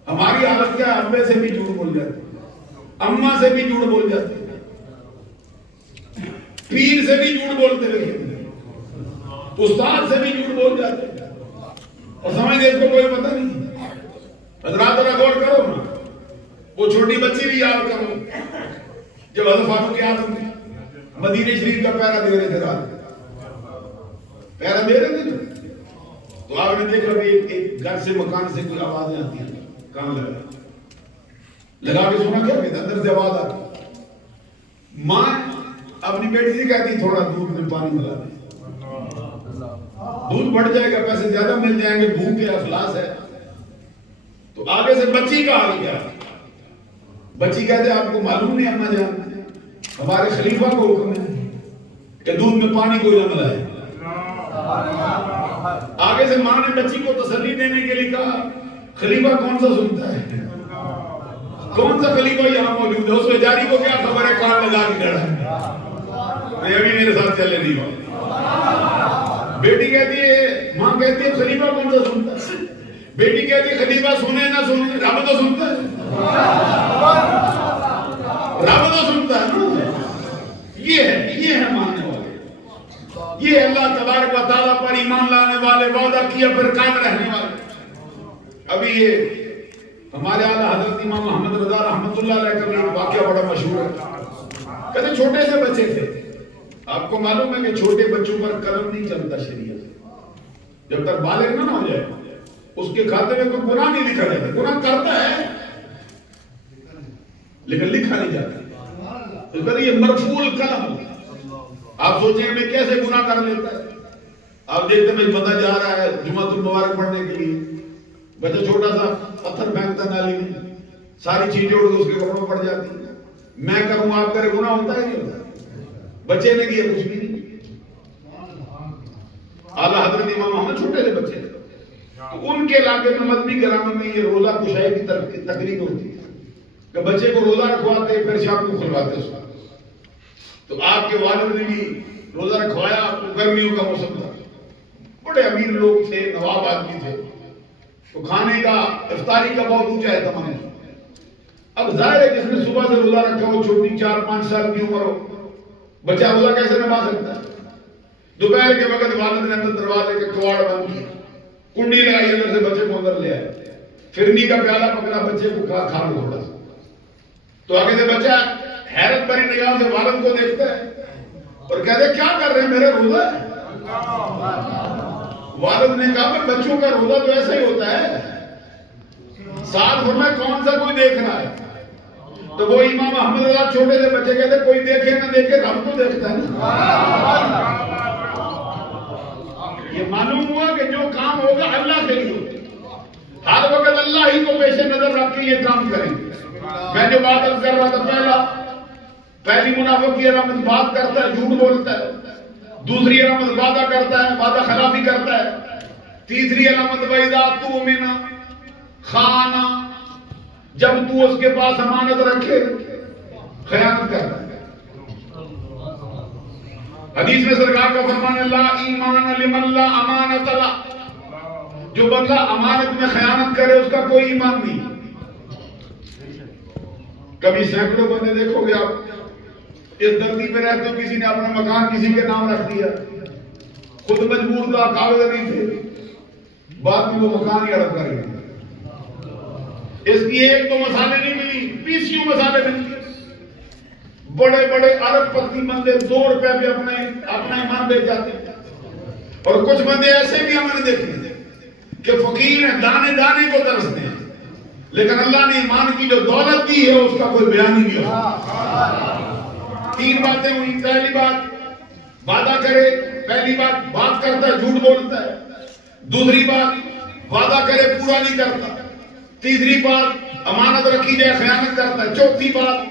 ہماری حالت کیا ہے؟ ابے سے بھی جھوٹ بول جاتے، اماں سے بھی جھوٹ بول جاتے، پیر سے بھی جھوٹ بولتے رہے، استاد سے بھی جھوٹ بول جاتے، اور سمجھتے اس کو کوئی پتہ نہیں۔ حضرات ذرا غور کرو نا، وہ چھوٹی بچی بھی یاد کرو جب حضرت فاروق اعظم مدینہ شریف کا پہرا دے رہے تھے، رات پہرا دے رہے تھے، تو آپ نے دیکھا کہ ایک گھر سے مکان سے کوئی آوازیں آتی ہیں، کان لگا کے سنا، کیا کہتا اندر سے آواز آتی، ماں اپنی بیٹی سے کہتی تھوڑا دودھ میں پانی ملا دے، دودھ بڑھ جائے گا، پیسے زیادہ مل جائیں گے، بھوک کے افلاس ہے۔ تو آگے سے بچی کا حال کیا؟ بچی کہتے آپ کو معلوم نہیں اماں جان، ہمارے خلیفہ کو حکم ہے کہ دودھ میں پانی کوئی نہ ملائے۔ آگے سے ماں نے بچی کو تسلی دینے کے لیے کہا خلیفہ کون سا سنتا ہے، کون سا خلیفہ یہاں موجود ہے، اس بیچاری کو کیا خبر ہے، کان لگا کے کھڑا ہے، میں ابھی میرے ساتھ چلے نہیں ہوا۔ بیٹی کہتی ہے، ماں کہتی ہے خلیفہ کون سا سنتا ہے، بیٹی کہتی ہے خلیفہ سنے نہ سنے رب تو سنتا ہے، رب تو سنتا ہے نا۔ یہ ہے ماننے والے، یہ اللہ تبارک و تعالیٰ پر ایمان لانے والے، وعدہ کیا پھر قائم رہنے والے۔ ابھی یہ ہمارے اعلیٰ حضرت امام محمد رضا رحمۃ اللہ علیہ کا ایک واقعہ بڑا مشہور ہے۔ کہتے چھوٹے سے بچے تھے، آپ کو معلوم ہے کہ چھوٹے بچوں پر قلم نہیں چلتا شریعت، جب تک بالغ نہ ہو جائے اس کے کھاتے میں کوئی گناہ نہیں لکھا جاتا، گناہ کرتا ہے لیکن لکھا نہیں جاتا، تو کہتے یہ مرفوع القلم۔ آپ سوچیں گے میں کیسے گناہ کر لیتا ہے؟ آپ دیکھتے ہیں بندہ جا رہا ہے جمعۃ المبارک پڑھنے کے لیے، بچہ چھوٹا سا پتھر پھینکتا نالی میں، ساری چیزیں اڑ کے اس کے کپڑوں پڑ جاتی ہیں، میں کروں آپ کرے گناہ ہوتا ہے نہیں ہوتا؟ بچے نے کیا کچھ بھی نہیں۔ اعلیٰ حضرت امام محمد چھوٹے سے بچے تھے، ان کے علاقے میں مدنی گراموں میں یہ روزہ کشائی کی تقریب ہوتی ہے کہ بچے کو روزہ رکھواتے پھر شام کو کھلواتے اس وقت۔ تو آپ کے والد نے بھی روزہ رکھوایا، گرمیوں کا موسم تھا، بڑے امیر لوگ تھے، نواب آدمی تھے، تو کھانے کا افطاری کا بہت اونچا اہتمام ہے۔ اب ظاہر ہے جس نے صبح سے روزہ رکھا ہو، چھوٹی 4-5 سال کی عمر ہو، بچہ روزہ کیسے نبھا سکتا ہے؟ دوپہر کے وقت والد نے اندر دروازے کے کواڑ بند کیا، کنڈی لگائی، اندر سے بچے کو اندر لے آئے، فرنی کا پیالہ پکڑا، بچے کو کھا لو تھوڑا سا. تو آگے سے بچہ حیرت بھری نگاہ سے والد کو دیکھتا ہے اور کہتے ہیں کیا کر رہے ہیں، میرا روزہ ہے. والد نے کہا کہ بچوں کا روزہ تو ایسا ہی ہوتا ہے. ساتھ فرمایا کون سا کوئی دیکھ رہا ہے؟ تو وہ امام احمد رضا چھوٹے سے بچے کہتے ہیں کوئی دیکھے نہ دیکھے رب تو دیکھتا ہے نا. یہ معلوم ہوا کہ جو کام ہوگا اللہ کے لیے ہوگا، ہر وقت اللہ ہی کو پیش نظر رکھ کے یہ کام کریں گے. میں جو بات عرض کر رہا تھا، پہلی منافق کی علامت بات کرتا ہے، جھوٹ بولتا ہے. دوسری علامت وعدہ کرتا ہے، وعدہ خلافی کرتا ہے. تیسری علامت وَإِذَا تُؤْمِنَ خَانَ، جب تو اس کے پاس امانت رکھے خیانت کرتا ہے. حدیث میں سرکار کا فرمان ہے لا ایمان لمن لا امانت لہ، جو بندہ امانت میں خیانت کرے اس کا کوئی ایمان نہیں. کبھی سینکڑوں بندے دیکھو گے آپ اس دھرتی پہ رہتے ہو، کسی نے اپنا مکان کسی کے نام رکھ دیا، خود مجبور تھا، کاغذ نہیں تھے، بعد میں وہ مکان ہی اڑپ کر گیا. اس کی ایک دو مثالیں نہیں ملی، 20 مثالیں ملی. بڑے بڑے ارب پتی بندے 2 روپے پہ اپنا ایمان دے جاتے ہیں. اور کچھ بندے ایسے بھی ہم نے دیکھے کہ فقیر ہیں، دانے دانے کو ترستے ہیں، لیکن اللہ نے ایمان کی جو دولت دی ہے اس کا کوئی بیان ہی نہیں ہوا. 3 باتیں ہوئی. پہلی بات وعدہ کرے، پہلی بات کرتا ہے جھوٹ بولتا ہے. دوسری بات وعدہ کرے پورا نہیں کرتا. تیسری بات امانت رکھی جائے خیانت کرتا ہے. چوتھی بات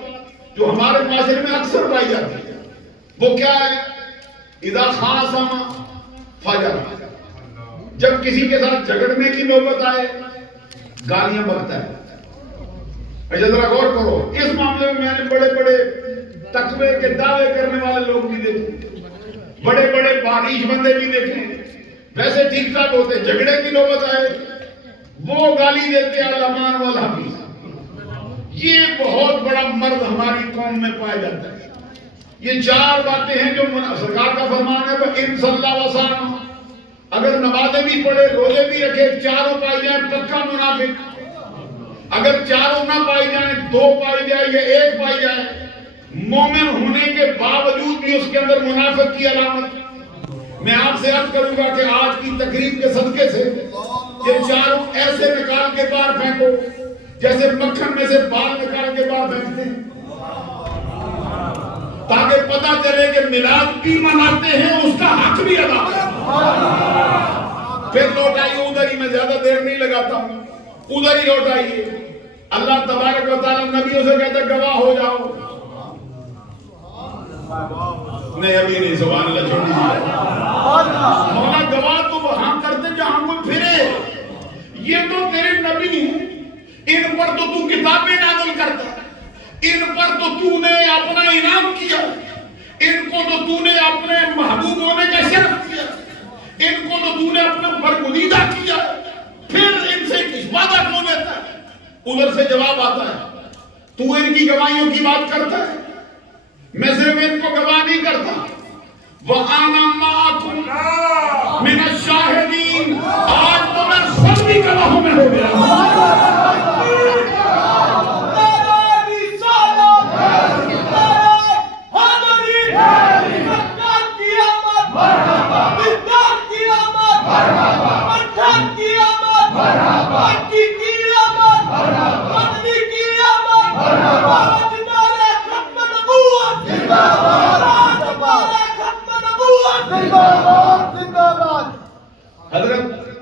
جو ہمارے معاشرے میں اکثر پائی جاتی ہے وہ کیا ہے؟ اذا خاصم فجر، جب کسی کے ساتھ جھگڑنے کی نوبت آئے گالیاں بکتا ہے. اچھا ذرا غور کرو، اس معاملے میں نے بڑے بڑے تقوی کے دعوے کرنے والے لوگ بھی دیکھے، بڑے بڑے بارش بندے بھی دیکھے، ویسے ٹھیک ٹھاک ہوتے، جھگڑے کی نوبت آئے وہ گالی دیتے الامان والحفیظ. یہ بہت بڑا مرد ہماری قوم میں پایا جاتا ہے. یہ 4 باتیں ہیں جو سرکار کا فرمان ہے ان صلی اللہ وسلم، اگر نمازیں بھی پڑھے، روزے بھی رکھے، 4 پائی جائیں پکا منافق. اگر 4 نہ پائی جائیں، 2 پائی جائے یا 1 پائی جائے، مومن ہونے کے باوجود بھی اس کے اندر منافق کی علامت. میں آپ سے عرض کروں گا کہ آج کی تقریب کے صدقے سے یہ 4 ایسے نکال کے باہر پھینکو جیسے مکھن میں سے بال نکال کے باہر پھینکتے ہیں، تاکہ پتہ چلے کہ میلاد بھی مناتے ہیں، اس کا حق بھی ادا کرتے. پھر لوٹ آئیے ادھر ہی، میں زیادہ دیر نہیں لگاتا ہوں، ادھر ہی لوٹ آئیے. اللہ تبارک و تعالیٰ نبیوں سے کہتا ہے گواہ ہو جاؤ. نہیں ابھی نہیں، سبحان اللہ چھوڑ دیجیے. مولا گواہ تو وہاں کرتے جہاں کوئی پھرے. یہ تو تیرے نبی ہیں، ان پر تو تو کتابیں نازل کرتا ہے، ان پر تو تو نے اپنا انعام کیا، ان کو تو تو نے اپنے محبوب ہونے کا شرف کیا، ان کو تو تو نے اپنا برگزیدہ کیا، پھر ان سے وعدہ کیوں لیتا ہے؟ ادھر سے جواب آتا ہے تو ان کی گواہیوں کی بات کرتا ہے، میں صرف ان کو گواہ نہیں کرتا. وَأَنَا مَعَكُمْ مِنَ الشَّاهِدِينَ، آج تو میں خود بھی گواہوں میں ہو گیا.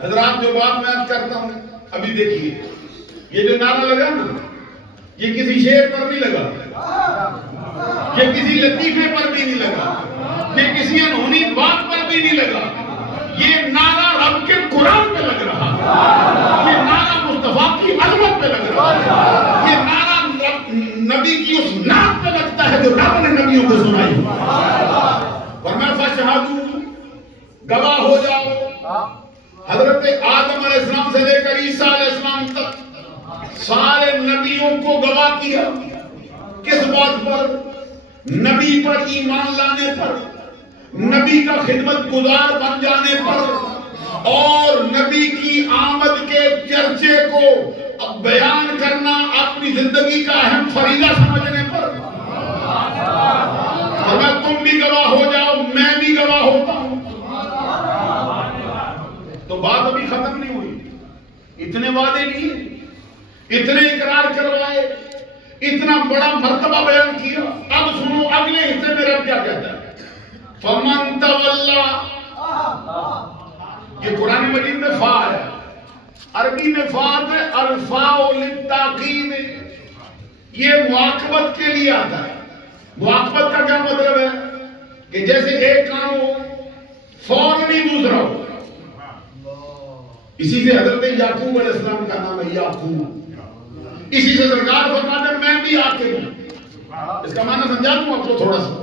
حضرات جو بات میں عرض کرتا ہوں، ابھی دیکھیے یہ جو نعرہ لگا نا، یہ کسی شعر پر نہیں لگا، یہ کسی لطیفے پر بھی نہیں لگا، یہ کسی انہونی بات پر بھی نہیں لگا. یہ نعرہ رب کے قرآن پہ لگ رہا، یہ نعرہ مصطفیٰ کی عظمت پہ لگ رہا، یہ نعرہ نبی کی اس نعت پہ لگتا ہے جو رب نے نبیوں کو سنائی. فرمایا فاشہدوا، گواہ ہو جاؤ. حضرت آدم علیہ السلام سے لے کر عیسیٰ علیہ السلام تک سارے نبیوں کو گواہ کیا. کس بات پر؟ نبی پر ایمان لانے پر. نبی کا خدمت گزار بن جانے پر اور نبی کی آمد کے چرچے کو بیان کرنا اپنی زندگی کا اہم فریضہ سمجھنے پر اگر تم بھی گواہ ہو جاؤ میں بھی گواہ ہوتا ہوں تو بات ابھی ختم نہیں ہوئی. اتنے وعدے لیے, اتنے اقرار کروائے, اتنا بڑا مرتبہ بیان کیا. اب سنو اگلے حصے میں رب کیا کہتا ہے. فمن تولا, یہ قرآن مجید میں فا ہے, عربی میں فا ہے الفاء للتاکید, یہ مواقبت کے لیے آتا ہے. مواقبت کا کیا مطلب ہے کہ جیسے ایک کام ہو فوراً ہی دوسرا ہو. اسی سے حضرت یعقوب علیہ السلام کا نام ہے یعقوب. اسی سے سرکار فرماتے ہیں میں بھی آتے ہوں. اس کا معنی سمجھا دوں آپ کو تھوڑا سا.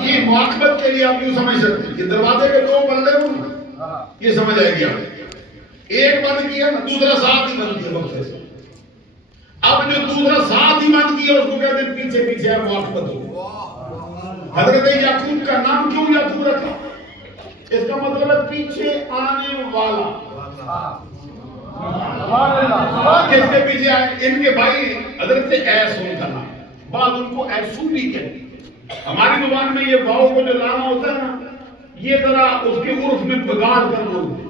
یہ مواقبت کے لیے آپ یوں سمجھ سکتے ہیں کہ دروازے کے دو پلڑے ہوں, یہ سمجھ آئے گی آپ. ایک بند کیا نا, دوسرا ساتھ ہی بند کیا وقت سے. اب جو دوسرا ساتھ ہی بند کیا اس کو کہتے ہیں پیچھے پیچھے مواقبت ہو. حضرت یعقوب کا نام کیوں یعقوب رکھا؟ اس کا مطلب ہے پیچھے آنے والا. کس کے پیچھے آئے؟ ان کے بھائی حضرت ایس ان کا نام, بعد ان کو ایسو بھی کہتے ہیں. ہماری زبان میں یہ واؤ کو جو لانا ہوتا ہے نا, یہ ذرا اس کے عرف میں بگاڑ کر بولتے ہیں,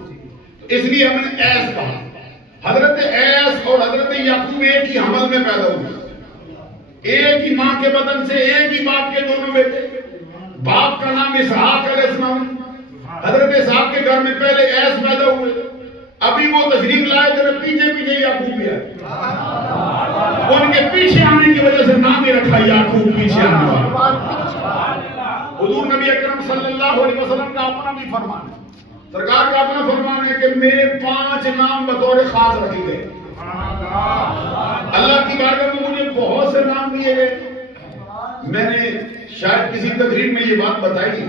اس لیے ہم نے ایس کہا. حضرت ایس اور حضرت یعقوب ایک ہی حمل میں پیدا ہوئے, ایک ہی ماں کے بدن سے, ایک ہی باپ کے دونوں بیٹے. باپ کا نام اسحاق علیہ السلام. حضرت اسحاق کے گھر میں پہلے ایس پیدا ہوئے. ابھی وہ تشریف لائے ذرا پیچھے پیچھے یعقوب بھی آئے. ان کے پیچھے آنے کی وجہ سے نام ہی رکھا یعقوب, پیچھے آنے والا. حضور نبی اکرم صلی اللہ علیہ وسلم کا اپنا بھی فرمان ہے, سرکار کا اپنا فرمان ہے کہ میرے 5 نام بطور خاص رکھے گئے. اللہ کی بارگاہ میں مجھے بہت سے نام دیے گئے. میں نے شاید کسی تقریر میں یہ بات بتائی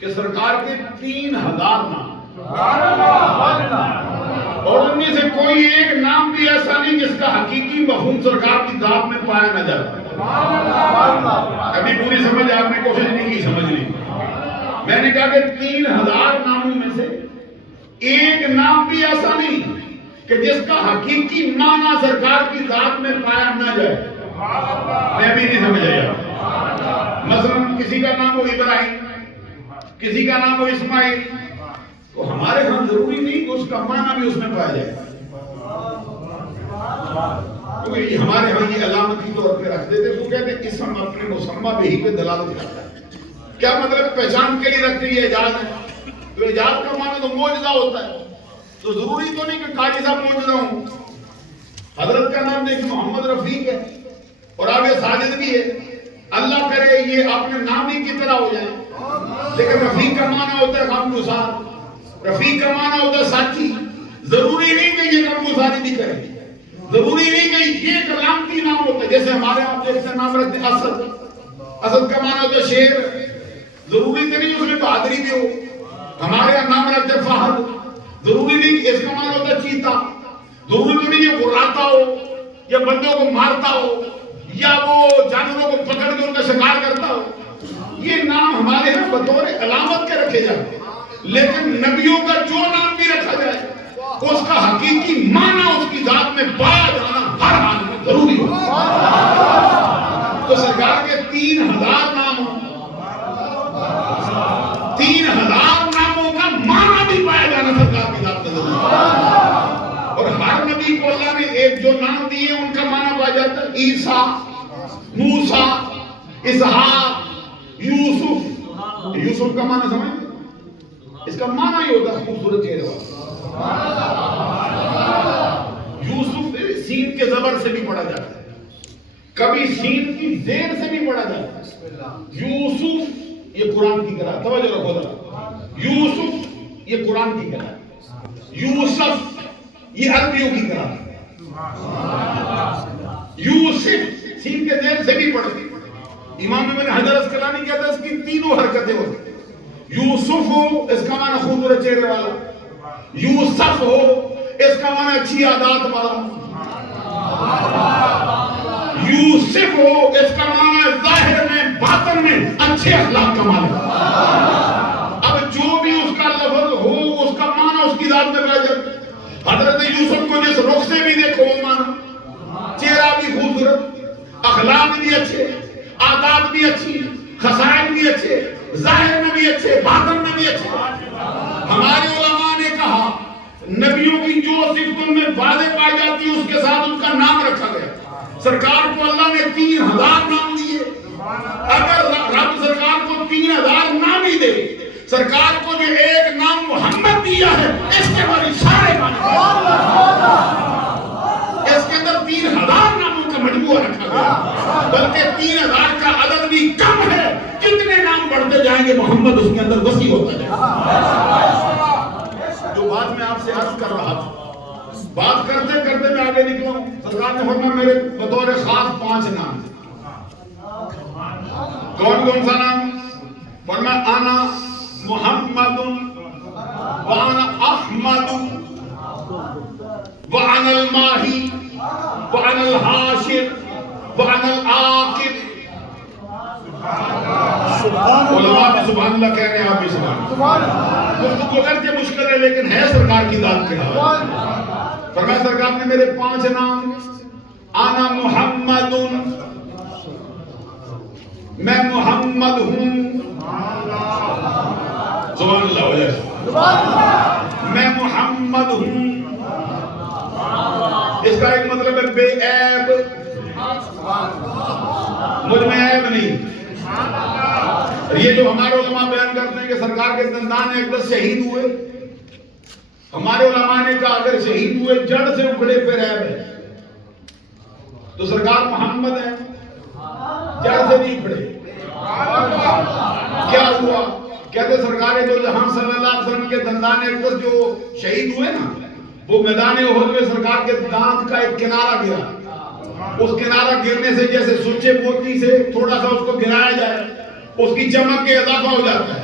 کہ سرکار کے 3000 نام, اور ان میں سے کوئی ایک نام بھی ایسا نہیں جس کا حقیقی مفہوم سرکار کی ذات میں پایا نہ جاتا. ابھی پوری سمجھ آپ نے کوشش نہیں کی سمجھنے. میں نے کہا کہ 3000 ناموں میں سے ایک نام بھی ایسا نہیں کہ جس کا حقیقی معنی سرکار کی ذات میں پایا نہ جائے. میں بھی نہیں سمجھ آیا. مثلا کسی کا نام ہو ابراہیم, کسی کا نام ہو اسماعیل, تو ہمارے ہاں ضروری نہیں کہ اس کا معنی بھی اس میں پایا جائے, کیونکہ ہمارے ہاں یہ علامتی طور پہ رکھ دیتے تو کہتے ہیں اسم اپنے مسمى بھی پہ دلالت کرتا ہے. کیا مطلب پہچان کے لیے رکھتے یہ اعجاز ہے. تو اعجاز کا معنی تو معجزہ ہوتا ہے, تو ضروری تو نہیں کہ قاری صاحب معجزہ ہوں. حضرت کا نام دیکھ محمد رفیق ہے اور آگے ساجد بھی ہے. اللہ کرے یہ اپنے نام ہی کی طرح ہو جائے. لیکن رفیق کا معنی ہوتا ہے غمگسار, رفیق کا معنی ہوتا ہے ساتھی. ضروری نہیں کہ یہ غمگساری بھی کرے, ضروری نہیں کہ یہ ایک علامتی نام ہوتا ہے. جیسے ہمارے آپ جیسے نام رکھتے ہیں اسد, اسد کا معنی ہوتا ہے شیر. ضروری تو نہیں اس میں بہادری بھی ہو. ہمارے یہاں نام رکھتے ہیں فہد, ضروری نہیں کہ اس کا معنی ہوتا ہے چیتا. ضروری تو نہیں یہ غراتا ہو یا بندوں کو مارتا ہو یا وہ جانوروں کو پکڑ کے ان کا شکار کرتا ہو. یہ نام ہمارے یہاں بطور علامت کے رکھے جاتے ہیں. لیکن نبیوں کا جو نام بھی رکھا جائے اس کا حقیقی معنی اس کی ذات میں پایا جانا ہر حال میں ضروری ہو. تو سرکار کے 3000 نام, 3000 ناموں کا معنی بھی پایا جانا سرکار کی ذات میں ضروری ہے. اور ہر نبی کو اللہ نے ایک جو نام دیے ان کا معنی پایا جاتا ہے. عیسیٰ, موسیٰ, اسحاق, یوسف. یوسف کا معنی سمجھتے, اس کا معنی ہی ہوتا ہے خوبصورت چہرے والا. یوسف سین کے زبر سے بھی پڑھا جاتا ہے, کبھی سین کی زیر سے بھی پڑھا جاتا ہے. یوسف یہ قرآن کی قرآن, توجہ رکھو ذرا. یوسف یہ قرآن کی قرآن, یوسف یہ عربیوں کی قرآن. یوسف سین کے زیر سے بھی پڑھتے. امام ابن حجر اسقلانی کہتا ہے اس کی تینوں حرکتیں ہوتی. یوسف ہو اس کا معنی خوبصورت چہرے والا, یوسف ہو اس کا معنی اچھی عادات والا, یوسف ہو اس کا معنی ظاہر میں باطن میں اچھے اخلاق کا مالک ہے۔ اب جو بھی اس کا لفظ ہو اس کا معنی اس کی ذات میں راجر۔ حضرت یوسف کو جس رخ سے بھی دیکھو وہ معنی، چہرہ بھی خوبصورت، اخلاق بھی اچھے، عادات بھی اچھی، خصائل بھی اچھے، ظاہر میں بھی اچھے، باطن میں بھی اچھے۔ ہمارے علماء نے کہا نبیوں کی جو صفتوں میں واضح پائی جاتی ہے اس کے ساتھ ان کا نام رکھا گیا۔ سرکار کو اللہ نے 3000 نام دیے۔ اگر رب سرکار کو 3000 نام ہی دے، سرکار کو جو ایک نام محمد دیا ہے اس کے بارے سارے معنی، اس کے اندر 3000 ناموں کا مجموعہ رکھا گیا، بلکہ 3000 کا عدد بھی کم ہے۔ کتنے نام بڑھتے جائیں گے محمد اس کے اندر وسیع ہوتا جائے گا۔ جو بات میں آپ سے عرض کر رہا تھا، بات کرتے کرتے میں آگے نکلا ہوں۔ سرکار نے فرمایا میرے بطور خاص 5 نام۔ کون کون سا نام؟ فرمایا انا محمد وانا احمد وانا الماہی وانا الحاشر وانا العاقب۔ علماء بھی سبحان اللہ کہہ رہے ہیں، آپ بھی سبحان اللہ۔ گفتگو اگرچہ مشکل ہے لیکن ہے سرکار کی ذات کے حوالے۔ فرمایا سرکار نے میرے 5 نام، انا محمد، میں محمد ہوں، سبحان اللہ ہو جائے، میں محمد ہوں۔ اس کا ایک مطلب ہے بے عیب، مجھ میں عیب نہیں۔ یہ جو ہمارے علماء بیان کرتے ہیں کہ سرکار کے دندان اقدس شہید ہوئے، ہمارے علماء نے کہا اگر شہید ہوئے جڑ سے اکھڑے پہ عیب ہے تو سرکار محمد ہے، جڑ سے نہیں اکھڑے۔ کیا ہوا؟ کہتے سرکار دو جہاں صلی اللہ علیہ وسلم کے دندان اقدس جو شہید ہوئے نا، وہ میدان احد میں سرکار کے دانت کا ایک کنارہ گرا۔ اس کنارہ گرنے سے جیسے سچے موتی سے تھوڑا سا اس کو گرایا جائے اس کی چمک کے اضافہ ہو جاتا ہے،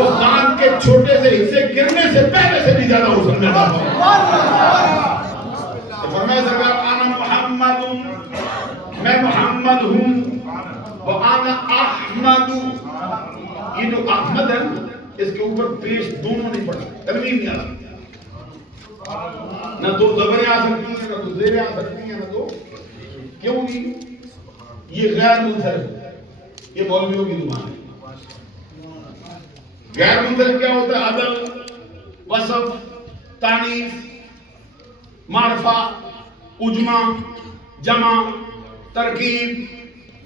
اس دانت کے چھوٹے سے حصے گرنے سے پہلے سے بھی زیادہ حسن میں اضافہ ہو۔ فرمایا سرکار انا محمد، میں محمد ہوں، وانا احمد۔ یہ جو احمد ہے اس کے اوپر پیش دونوں نہیں پڑا، تنوین نہیں آ نہ دو زبریں آ سکتی ہیں، نہ دو زیریں آ سکتی ہیں، نہ دو، کیوں نہیں؟ یہ غیر منصرف ہے، یہ مولویوں کی زبان ہے۔ غیر منصرف کیا ہوتا ہے؟ عدل، وصف، تانیث، معرفہ، اجمع، جمع، ترکیب،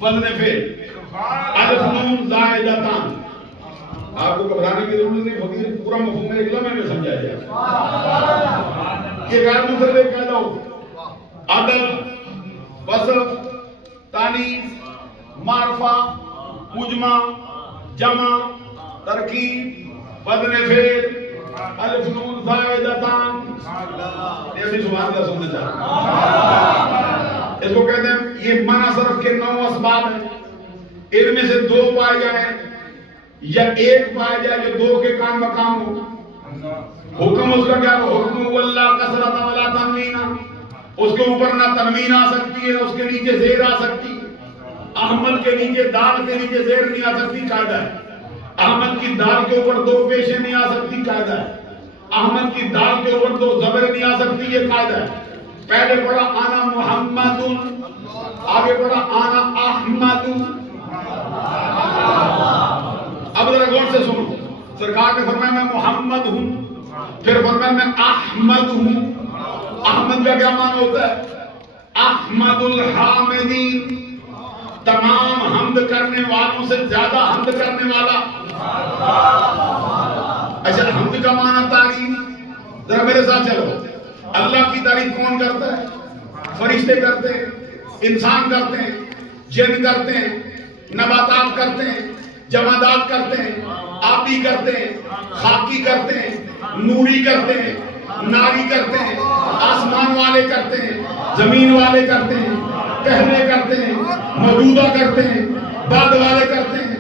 وزن فعل، الف نون زائدتان۔ آپ کو گھبرانے کی ضرورت نہیں، فقیر پورا مفہوم میرے لمحے میں سمجھایا جائے۔ یہ غیر منصرف قاعدہ ہوتا ہے، عدل، وصف، تانیث، معرفہ، اجمع، جمع، ترکیب، وزن فعل، الف نون زائدتان۔ یہ بھی سبحان اللہ سننا چاہتا۔ اس کو کہتے ہیں یہ معنی صرف کے 9 اسباب ہیں، ان میں سے 2 پائے جائیں یا 1 پائے جائے جو 2 کے کام مقام ہو۔ حکم اس کا کیا ہو؟ حکم واللہ کثرت ولا تنوینا، اس کے اوپر نہ تنوین آ سکتی ہے، اس کے نیچے زیر آ سکتی ہے۔ احمد کے نیچے دال کے نیچے زیر نہیں آ سکتی، قاعدہ ہے۔ احمد کی دال کے اوپر 2 پیشیں نہیں آ سکتی، قاعدہ ہے۔ احمد کی دال کے اوپر 2 زبریں نہیں آ سکتی، یہ قاعدہ ہے۔ پہلے پڑھا انا محمد، آگے پڑھا انا احمد۔ اب ذرا غور سے سنو، سرکار نے فرمایا میں محمد ہوں، پھر فرمایا میں احمد ہوں۔ احمد کا کیا معنی ہوتا ہے؟ احمد الحامدین، تمام حمد کرنے والوں سے زیادہ حمد کرنے والا۔ اچھا حمد کا معنی تعریف، ذرا میرے ساتھ چلو۔ اللہ کی تعریف کون کرتا ہے؟ فرشتے کرتے ہیں، انسان کرتے ہیں، جن کرتے ہیں، نباتات کرتے ہیں، جمادات کرتے ہیں، آبی کرتے ہیں، خاکی کرتے ہیں، نوری کرتے ہیں، ناری کرتے ہیں، آسمان والے کرتے ہیں، زمین والے کرتے ہیں، پہلے کرتے ہیں، موجودہ کرتے ہیں، بعد والے کرتے ہیں۔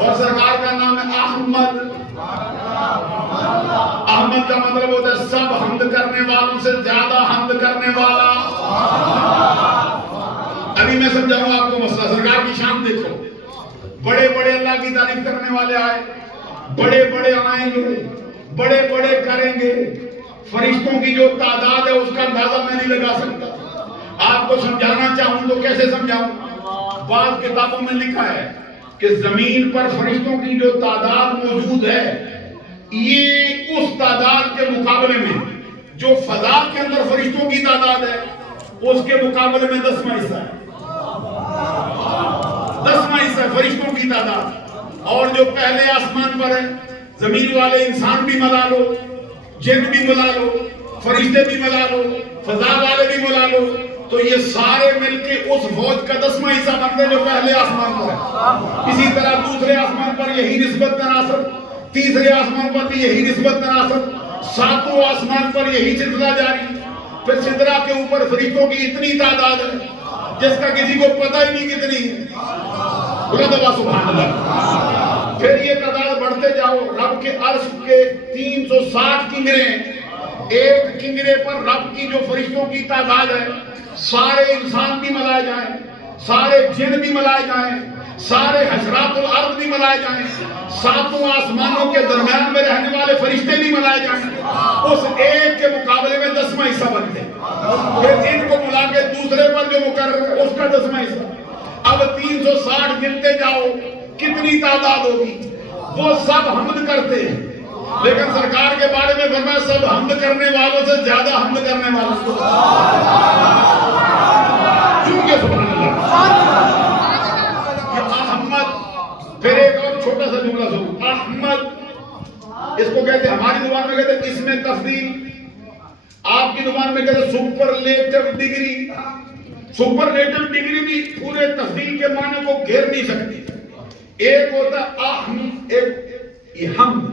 اور سرکار کا نام ہے احمد۔ احمد کا مطلب ہوتا ہے سب حمد کرنے والوں سے زیادہ حمد کرنے والا۔ ابھی میں سمجھاؤں آپ کو مسئلہ، سرکار کی شان بڑے بڑے اللہ کی تعریف کرنے والے آئے، بڑے بڑے آئیں گے، بڑے بڑے کریں گے. فرشتوں کی جو تعداد ہے اس کا اندازہ میں نہیں لگا سکتا. آپ کو سمجھانا چاہوں تو کیسے سمجھاؤں؟ بعض کتابوں میں لکھا ہے کہ زمین پر فرشتوں کی جو تعداد موجود ہے یہ اس تعداد کے مقابلے میں جو فضا کے اندر فرشتوں کی تعداد ہے اس کے مقابلے میں 10واں حصہ ہے. 10واں حصہ ہے فرشتوں کی تعداد. اور جو پہلے آسمان پر ہے زمین والے انسان بھی ملا لو، جن بھی ملا لو، فرشتے بھی ملا لو، فضا والے بھی ملا لو، تو یہ سارے مل کے اس فوج کا 10واں حصہ بنتے جو پہلے آسمان پر ہے. اسی طرح دوسرے آسمان پر یہی نسبت تناسب، تیسرے آسمان پر بھی یہی نسبت تناسب، 7واں آسمان پر یہی سلسلہ جاری. پھر سدرا کے اوپر فرشتوں کی اتنی تعداد ہے جس کا کسی کو پتہ ہی نہیں کتنی ہے. بلند اللہ سبحان اللہ. پھر یہ تعداد بڑھتے جاؤ. رب کے عرش کے 360 کنگرے، ایک کنگرے پر رب کی جو فرشتوں کی تعداد ہے سارے انسان بھی ملائے جائیں، سارے جن بھی ملائے جائیں، سارے حشرات الارض بھی ملائے جائیں، 7 آسمانوں کے درمیان میں رہنے والے فرشتے بھی ملائے جائیں، اس ایک کے مقابلے میں 10واں حصہ بنتے ہیں. پھر ان کو ملا کے دوسرے پر جو مقرر ہے اس کا 10واں حصہ. اب 360 گنتے جاؤ کتنی تعداد ہوگی. وہ سب حمد کرتے ہیں لیکن سرکار کے بارے میں فرمایا سب حمد کرنے والوں سے زیادہ حمد کرنے والوں کو. چونکہ سبحان اللہ یہ احمد. پھر ایک اور چھوٹا سا جملہ سنو. احمد اس کو کہتے ہیں، ہماری زبان میں کہتے ہیں اس میں تفضیل، آپ کی زبان میں کہتے ہیں سپرلیٹو ڈگری. سپرلیٹو ڈگری بھی پورے تفضیل کے معنی کو گھیر نہیں سکتی. ایک ہوتا احمد، ایک یہ حمد.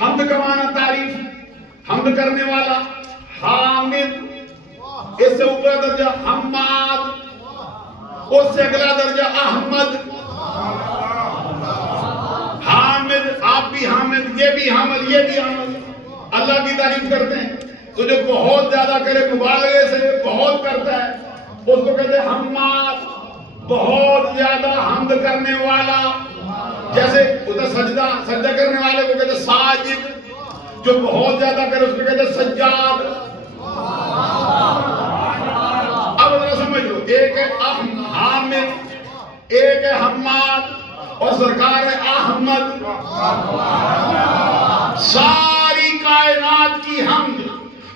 حمد کا معنی تعریف، حمد کرنے والا. حامد اس سے اوپر درجہ حماد، اس سے اگلا درجہ احمد. حامد، آپ بھی حامد، یہ بھی حامد، یہ بھی حامد. اللہ کی تعریف کرتے ہیں تو جو بہت زیادہ کرے، مبالغے سے بہت کرتا ہے اس کو کہتے ہیں حماد، بہت زیادہ حمد کرنے والا. جیسے ادھر سجدہ کرنے والے کو کہتے ہیں ساجد، جو بہت زیادہ کرے اس کو کہتے ہیں سجاد. اب ذرا سمجھ لو، ایک ہے حامد، ایک ہے حماد، اور سرکار ہے احمد. ساری کائنات کی حمد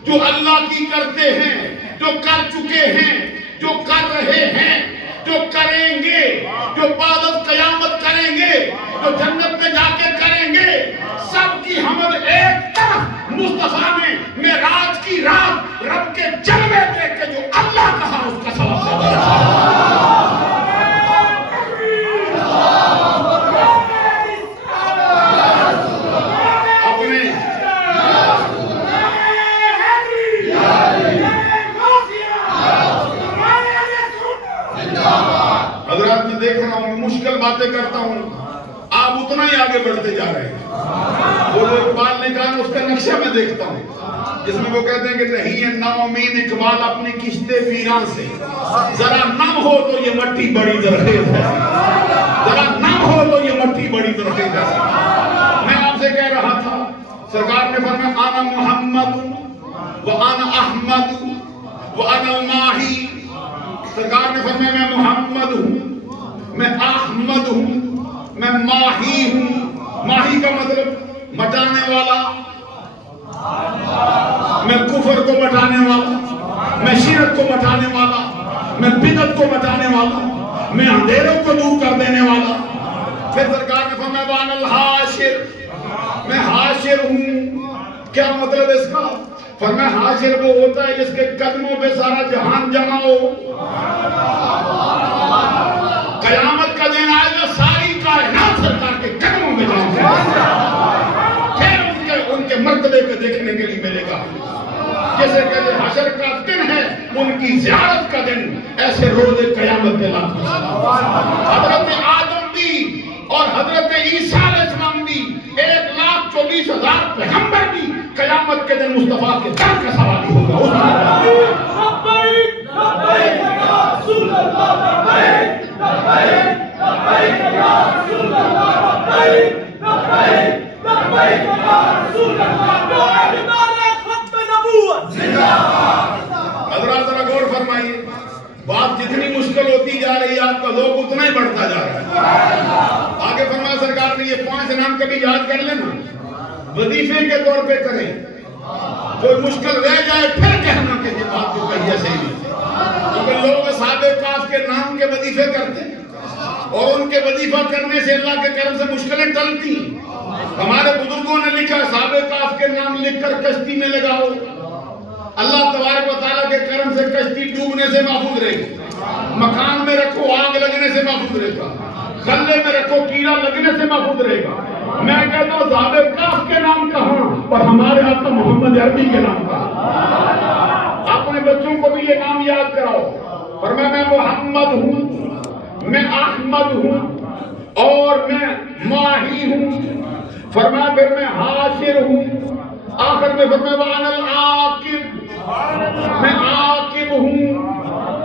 جو اللہ کی کرتے ہیں، جو کر چکے ہیں، جو کر رہے ہیں، جو کریں گے، جو بعد از قیامت کریں گے، جو جنت میں جا کے کریں گے، سب کی حمد ایک طرف مصطفیٰ نے معراج کی رات رب کے جلوے دیکھ کے جو اللہ کہا اس کا ثواب دیا. حضرات میں دیکھ رہا ہوں، مشکل باتیں کرتا ہوں، آپ اتنا ہی آگے بڑھتے جا رہے ہیں. وہ جو اقبال نے کہا اس کا نقشہ میں دیکھتا ہوں جس میں وہ کہتے ہیں کہ نہیں ہے نا امید اقبال اپنی کشتے ویران سے، ذرا نم ہو تو یہ مٹی بڑی زرخیز ہے، ذرا نم ہو تو یہ مٹی بڑی زرخیز ہے. میں آپ سے کہہ رہا تھا، سرکار نے فرمایا انا محمد و انا احمد و انا ماہی. سرکار نے فرمایا میں محمد ہوں، میں احمد ہوں، میں ماہی ہوں. ماہی کا مطلب مٹانے والا، میں کفر کو مٹانے والا، میں شرک کو مٹانے والا، میں بدعت کو مٹانے والا، میں اندھیروں کو دور کر دینے والا. پھر سرکار نے فرمایا وانا الحاشر، میں حاشر ہوں. کیا مطلب اس کا؟ فرمایا حاشر وہ ہوتا ہے جس کے قدموں پہ سارا جہان جمع ہو. قیامت کا دن آئے گا، ساری کائنات سرکار کے قدموں میں جمع ہو، پھر ان کے مرتبے پہ دیکھنے کے لیے ملے گا. جیسے کہتے ہیں حشر کا دن ہے ان کی زیارت کا دن، ایسے روز قیامت کے لاکھ. حضرت آدم بھی اور حضرت عیسیٰ علیہ السلام بھی، 1,40,000 پیغمبر بھی قیامت کے دن مصطفیٰ کے در کا سوالی ہوگا. لبیک لبیک یا رسول اللہ، لبیک لبیک لبیک یا بات جتنی مشکل ہوتی جا رہی ہے آپ کا ذوق اتنا ہی بڑھتا جا رہا ہے. آگے فرمایا سرکار نے یہ 5 نام کبھی یاد کر لینا, وظیفے کے طور پہ کریں, کوئی مشکل رہ جائے پھر کہنا کہ یہ بات جو کہی ہے صحیح نہیں. کیونکہ لوگ اصحاب کہف کے نام کے وظیفے کرتے ہیں اور ان کے وظیفہ کرنے سے اللہ کے کرم سے مشکلیں ٹلتی. ہمارے بزرگوں نے لکھا اصحاب کہف کے نام لکھ کر کشتی میں لگاؤ, اللہ تبارک و تعالیٰ کے کرم سے کشتی ڈوبنے سے محفوظ رہے گی. مکان میں رکھو آگ لگنے سے محفوظ رہے گا, غلے میں رکھو کیڑا لگنے سے محفوظ رہے گا. میں کہتا ہوں اصحاب کہف کے نام کہاں اور ہمارے آقا محمد عربی کے نام کہاں. اپنے بچوں کو بھی یہ نام یاد کراؤ. فرمایا میں محمد ہوں, میں احمد ہوں اور میں ماہی ہوں. فرمایا پھر میں حاشر ہوں. آخر میں فرمایا وَأَنَا الْعَاقِبُ, میں عاقب ہوں.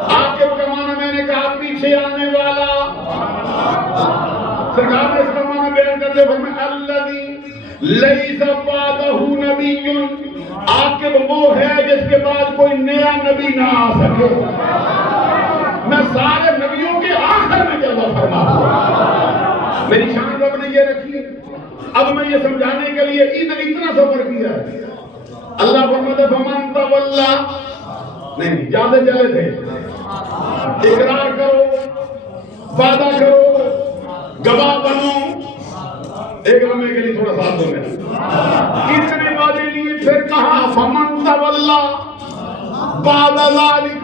عاقب کا معنی میں نے کہا پیچھے آنے والا. سرکار نے اس کا معنی بیان کر دیا. فرمایا الَّذِي لَيْسَ بَعْدَهُ نَبِيٌّ, عاقب وہ ہے جس کے بعد کوئی نیا نبی نہ آ سکے. میں سارے نبیوں کے آخر میں جلوہ فرما ہوں. میری شان رب نے یہ رکھی. اب میں یہ سمجھانے کے لیے اتنا سفر کیا ہے. اللہ فرماتا فمن تولا, نہیں جاتے چلے تھے, اقرار کرو, وعدہ کرو, گواہ بنو. ایک لمحے کے لیے تھوڑا ساتھ دو میرا. کتنے وعدے لیے پھر کہا فمن تولا بعد ذالک,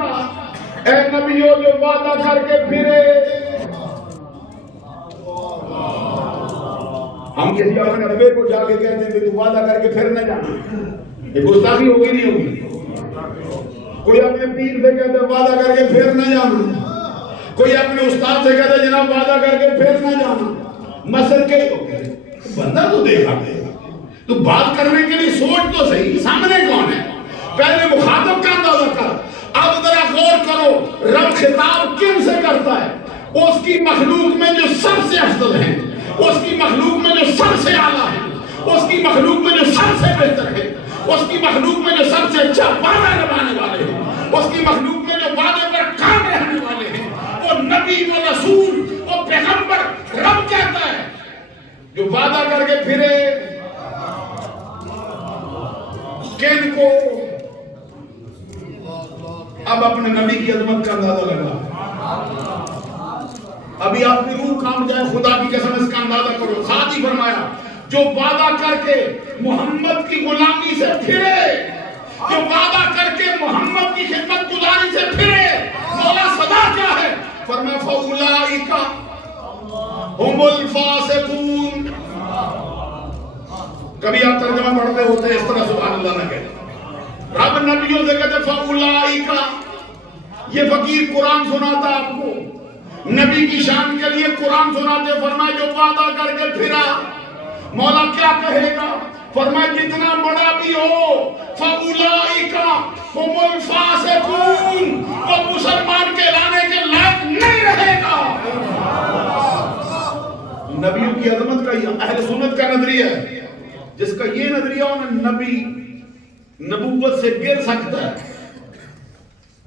اے نبیوں جو وعدہ کر کے پھرے. ہم کسی اپنے ابے کو جا کے کہتے ہیں کہ تو وعدہ کر کے پھر نہ جانا, یہ گستاخی ہوگی نہیں ہوگی. کوئی اپنے پیر سے کہتے ہیں وعدہ کر کے پھر نہ جانا, کوئی اپنے استاد سے کہتے ہیں جناب وعدہ کر کے پھر نہ جانا. مصر کے بندہ تو دیکھا گیا, تو بات کرنے کے لیے سوچ تو صحیح, سامنے کون ہے, پہلے مخاطب کا اندازہ کر. اب ذرا غور کرو رب خطاب کن سے کرتا ہے. اس کی مخلوق میں جو سب سے افضل ہیں, اس کی مخلوق میں جو سب سے اعلیٰ ہے, اس کی مخلوق میں جو سب سے بہتر ہے, اس کی مخلوق میں جو سب سے اچھا وعدہ نبھانے والے ہیں, اس کی مخلوق میں جو وعدے پر قائم رہنے والے ہیں, وہ نبی, وہ رسول, وہ پیغمبر رب کہتا ہے جو وعدہ کر کے پھرے. کن کو اب اپنے نبی کی عظمت کا اندازہ لگا. ابھی آپ کی روح کام جائے, خدا کی قسم اس کا اندازہ کرو. ساتھ ہی فرمایا جو وعدہ کر کے محمد کی غلامی سے پھرے, جو وعدہ کر کے محمد کی خدمت گزاری سے پھرے, مولا سزا کیا ہے؟ فرمایا فَأُولَئِكَ هُمُ الْفَاسِقُونَ. کبھی آپ ترجمہ پڑھتے ہوتے اس طرح سبحان اللہ نہ کہتے. رب نبیوں سے کہتے فَأُولَئِكَ, یہ فقیر قرآن سناتا آپ کو, نبی کی شان کے لیے قرآن سناتے. فرمایا جو وعدہ کر کے پھرا, مولا کیا کہے گا؟ فرمایا جتنا بڑا بھی ہو فَأُولَئِكَ هُمُ الْفَاسِقُونَ, وہ مسلمان کہلانے کے لائق نہیں رہے گا. نبیوں کی عظمت کا یہ اہل سنت کا نظریہ ہے, جس کا یہ نظریہ ہو نا نبی نبوت سے گر سکتا ہے.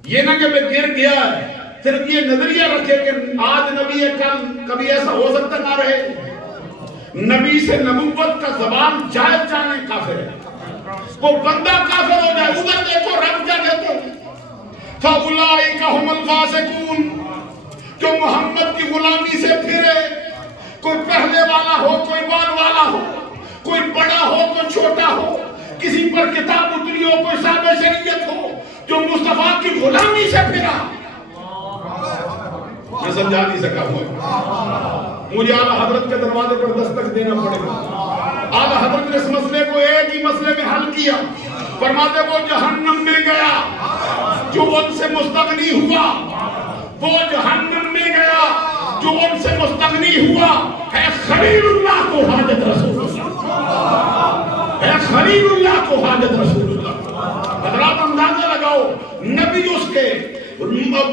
یہ نہ کہ میں گر گیا ہے, صرف یہ نظریہ رکھے کہ آج نبی ہے کل کبھی ایسا ہو سکتا نہ رہے. نبی سے نبوت کا زبان جائز جانے کافر ہے. وہ بندہ کافر ہو جائے. ادھر دیکھو رب کیا کہتے ہیں فَأُولَئِكَ هُمُ الْفَاسِقُونَ, جو محمد کی غلامی سے پھرے, کوئی پہلے والا ہو, کوئی بعد والا ہو, کوئی بڑا ہو, کوئی چھوٹا ہو, کسی پر کتاب اتری ہو, کوئی صاحب شریعت ہو, جو مصطفیٰ کی غلامی سے پھرا. میں سمجھا نہیں سکا ہوں, مجھے اعلیٰ حضرت کے دروازے پر دستک دینا پڑے گا. اعلیٰ حضرت نے اس مسئلے کو ایک ہی مسئلے میں حل کیا. فرماتے وہ جہنم میں گیا جو ان سے مستغنی ہوا, وہ جہنم میں گیا جو ان سے مستغنی ہوا ہے خلیل اللہ کو حاجت رسول اللہ, ہے خلیل اللہ کو حاجت رسول اللہ. حضرات اندازہ لگاؤ, نبی اس کے,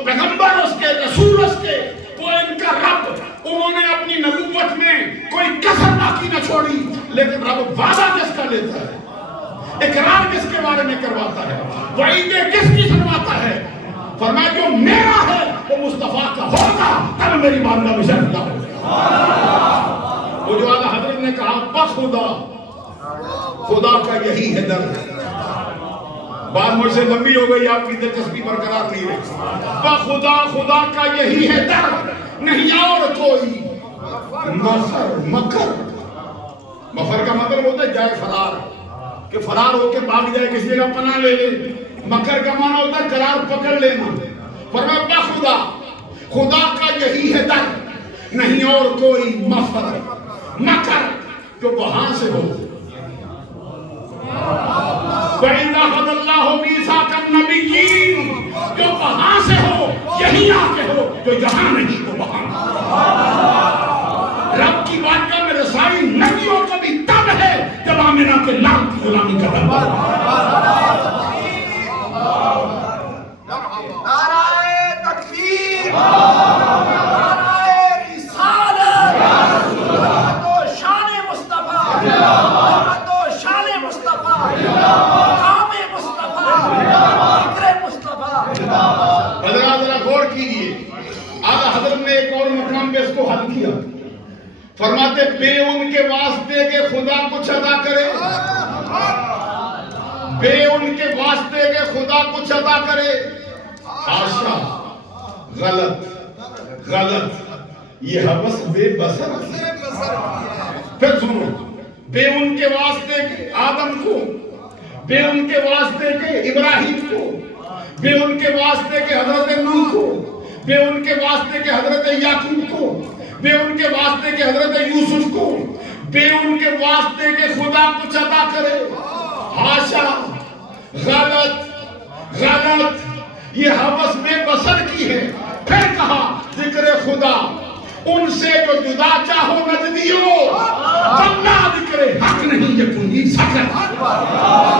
پیغمبر اس کے, رسول اس کے, وہ ان کا رب, انہوں نے اپنی نبوت میں کوئی کسر باقی نہ چھوڑی. لیکن رب وعدہ کس کا لیتا ہے, اقرار کس کے بارے میں کرواتا ہے, وعیدیں کس کی سنواتا ہے؟ فرمایا جو میرا ہے میری بارگاہ میں شرمندہ ہو گئے۔ وہ جو اعلیٰ حضرت نے کہا بخدا، خدا کا یہی ہے در، بات مجھ سے لمبی ہو گئی، آپ کی دلچسپی برقرار نہیں رہی۔ بخدا، خدا کا یہی ہے در، نہیں اور کوئی مفر، مکر، مفر کا مطلب ہوتا ہے جائے فرار، کہ فرار ہو کے بھاگ جائے، کسی جگہ پناہ لے لے۔ مکر کا معنی ہوتا ہے قرار پکڑ لینا۔ فرمایا بخدا، خدا کا یہی ہے در، نہیں اور کوئی مفر، مکر جو وہاں سے ہو۔ وَإِذَا أَخَذَ اللَّهُ مِيثَاقَ النَّبِيِّينَ، جو وہاں سے ہو یہیں آ کے ہو، جو یہاں نہیں تو وہاں۔ رب کی بارگاہ میں رسائی نبیوں کو بھی تب ہے جب آمنہ کے لال کی غلامی کا دم نعرہ تکبیر، نعرہ رسالت، محمد و شان مصطفیٰ، محمد و شان مصطفیٰ، مقام مصطفیٰ، ذکر مصطفیٰ۔ حضرات ذرا غور کیجئے، اعلیٰ حضرت نے ایک اور مقام پہ اس کو حل کیا، فرماتے بے ان کے واسطے کے خدا کچھ ادا کرے، بے ان کے واسطے کے خدا کچھ ادا کرے، حاشا، غلط، غلط، یہ حوث بے بسر۔ پھر سنو، بے ان کے واسطے کے آدم کو، بے ان کے واسطے کے ابراہیم کو، بے ان کے واسطے کے حضرت نوح کو، بے ان کے واسطے کے حضرت یعقوب کو، بے ان کے واسطے کے حضرت یوسف کو، بے ان کے واسطے کے خدا کچھ عطا کرے، حاشا، غلط، غلط، یہ حوث بے بسر کی ہے۔ پھر کہا ذکر خدا، ان سے جو جدا چاہو نجدیو، اللہ ذکر حق نہیں یکنی سکت،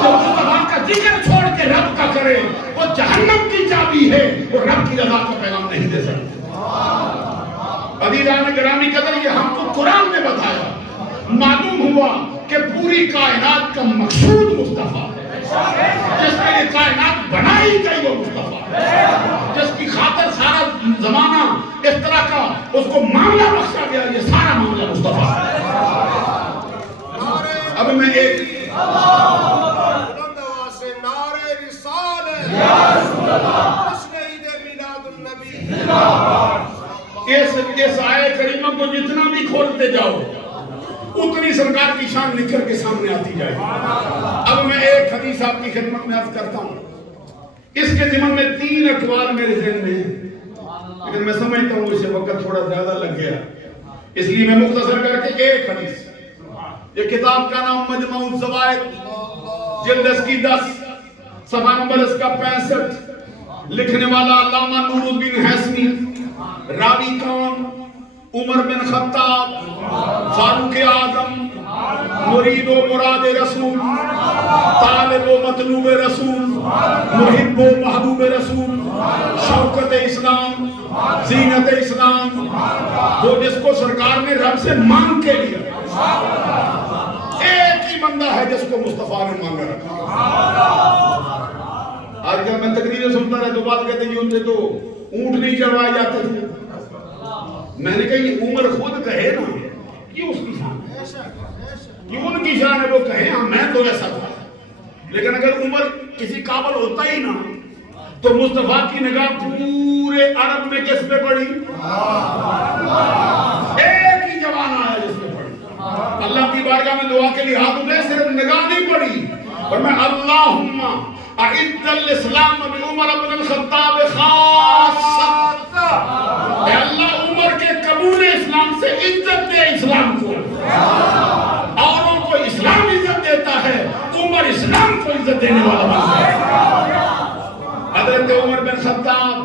جو مصطفیٰ کا ذکر چھوڑ کے رب کا کرے وہ جہنم کی چابی ہے، وہ رب کی رضا کو پیغام نہیں دے سکتے۔ عزیزان گرامی قدر، یہ ہم کو قرآن نے بتایا، معلوم ہوا کہ پوری کائنات کا مقصود مصطفیٰ ہے، جس کے لیے کائنات بنائی گئی وہ مصطفیٰ ہے، جس کی خاطر سارا زمانہ اس طرح کا اس کو معاملہ بخشا گیا، یہ سارا معاملہ مصطفیٰ ہے۔ اب میں ایک نعرہ رسالت، تشہید میلاد النبی۔ اس آیے کریمہ کو جتنا بھی کھولتے جاؤ اتنی سرکار کی شان نکھر کے سامنے آتی جائے۔ اب میں ایک حدیث آپ کی خدمت میں عرض کرتا ہوں، اس کے ضمن میں 3 اقوال میرے ذہن میں ہیں، لیکن میں سمجھتا ہوں اسے وقت تھوڑا زیادہ لگ گیا، اس لیے میں مختصر کر کے ایک حدیث، یہ کتاب کا نام مجمع الزوائد، جلد اس کی 10، صفحہ نمبر اس کا 65، لکھنے والا علامہ نور الدین حسنی، راوی کون؟ عمر بن خطاب، فاروق اعظم، مرید و مراد رسول، طالب و مطلوب رسول، محب و محبوب رسول، شوکت اسلام، زینت اسلام، وہ جس کو سرکار نے رب سے مانگ کے لیا۔ ایک ہی بندہ ہے جس کو مصطفیٰ نے مانگا رکھا۔ آج کل میں تقریریں سنتا رہا تو بات کہتے ہیں ان سے تو اونٹ نہیں چڑھوائے جاتے تھے۔ میں نے کہا یہ عمر خود کہے نا، یہ اس کی شان ہے، یہ ان کی شان ہے، وہ کہے ہاں میں تو ایسا تھا، لیکن اگر عمر کسی قابل ہوتا ہی نا تو مصطفیٰ کی نگاہ پورے عرب میں کس پہ پڑی؟ ایک ہی جوان آیا جس پہ پڑی۔ اللہ کی بارگاہ میں دعا کے لیے ہاتھ اٹھے، صرف نگاہ نہیں پڑی، اور میں اللہم اعز الاسلام بعمر بن الخطاب خاصہ، اے اللہ عمر کے قبول اسلام سے عزت دے اسلام کو، اوروں کو اسلام عزت دیتا ہے، عمر اسلام کو عزت دینے والا بن ہے۔ حضرت عمر بن خطاب،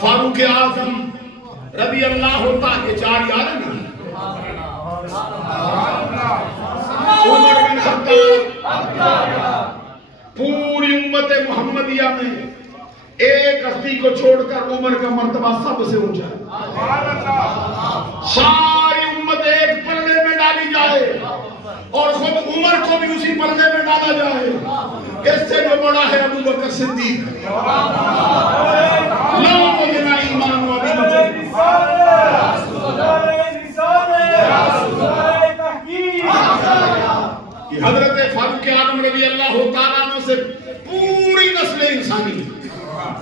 فاروق اعظم رضی اللہ تعالیٰ، یہ 4 یاد ہے نا، عمر بن خطاب، پوری امت محمدیہ میں ایک ہستی کو چھوڑ کر عمر کا مرتبہ سب سے اونچا ہے۔ ساری امت ایک پلڑے میں ڈالی جائے اور خود عمر کو بھی اسی پلڑے میں ڈالا جائے، اس سے جو بڑا ہے ابو بکر صدیق، لو مجھنا ایمان و ابی بکر،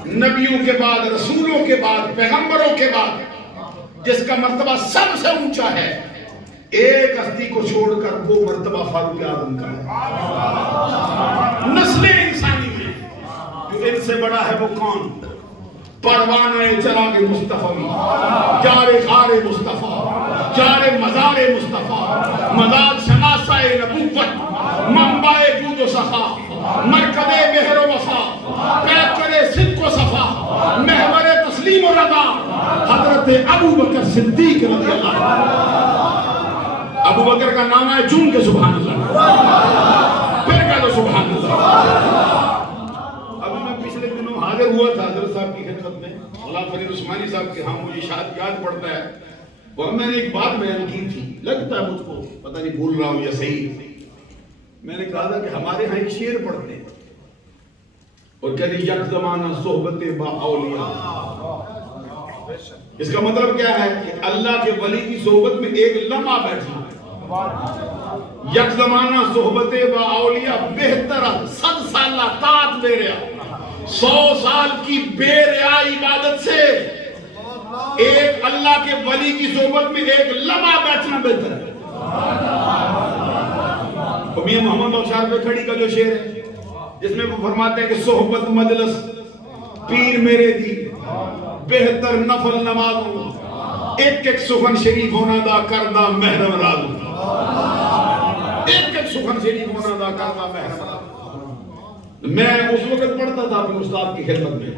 نبیوں کے بعد، رسولوں کے بعد، پیغمبروں کے بعد جس کا مرتبہ سب سے اونچا ہے، ایک ہستی کو چھوڑ کر وہ مرتبہ فاروق اعظم کا ہے۔ نسل انسانی میں جو ان سے بڑا ہے وہ کون؟ پروانہ چراغ مصطفی، جار غار مصطفی، جار مزار مصطفی، مزار شناسہ نبوت، منبع جود و صفا، مرکز مہر و وفا، پیکر صدق و صفا، محور تسلیم و رضا، حضرت ابو بکر صدیق رضی اللہ عنہ۔ ابو بکر کا نام ہے جون کے سبحان اللہ، پھر کہہ دو سبحان اللہ۔ ابھی میں پچھلے دنوں حاضر ہوا تھا حضرت صاحب کی خدمت میں، مولانا فرید عثمانی صاحب کے، ہاں مجھے شاید یاد پڑتا ہے، اور میں نے ایک بات بیان کی تھی، لگتا ہے مجھ کو پتہ نہیں بھول رہا ہوں یا صحیح، میں نے کہا تھا کہ ہمارے ہاں ایک شعر پڑھتے ہیں اور کہتے ہیں یک زمانہ صحبت با اولیاء۔ اس کا مطلب کیا ہے کہ اللہ کے ولی کی صحبت میں ایک لمحہ بیٹھنا، یک زمانہ صحبت با اولیاء بہتر 100 سالہ طاعت بے ریا، 100 سال کی بے ریا عبادت سے ایک اللہ کے ولی کی صحبت میں ایک لمحہ بیٹھنا بہتر ہے۔ میاں محمد بخشار پہ کھڑی کا جو شعر ہے جس میں وہ فرماتے ہیں کہ صحبت مجلس پیر میرے دی بہتر نفل نمازوں، ایک ایک سخن شریف ہونا دا کردہ محرم رازوں، ایک ایک سخن شریف ہونا دا کردہ محرم رازوں۔ میں اس وقت پڑھتا تھا اپنے استاد کی خدمت میں،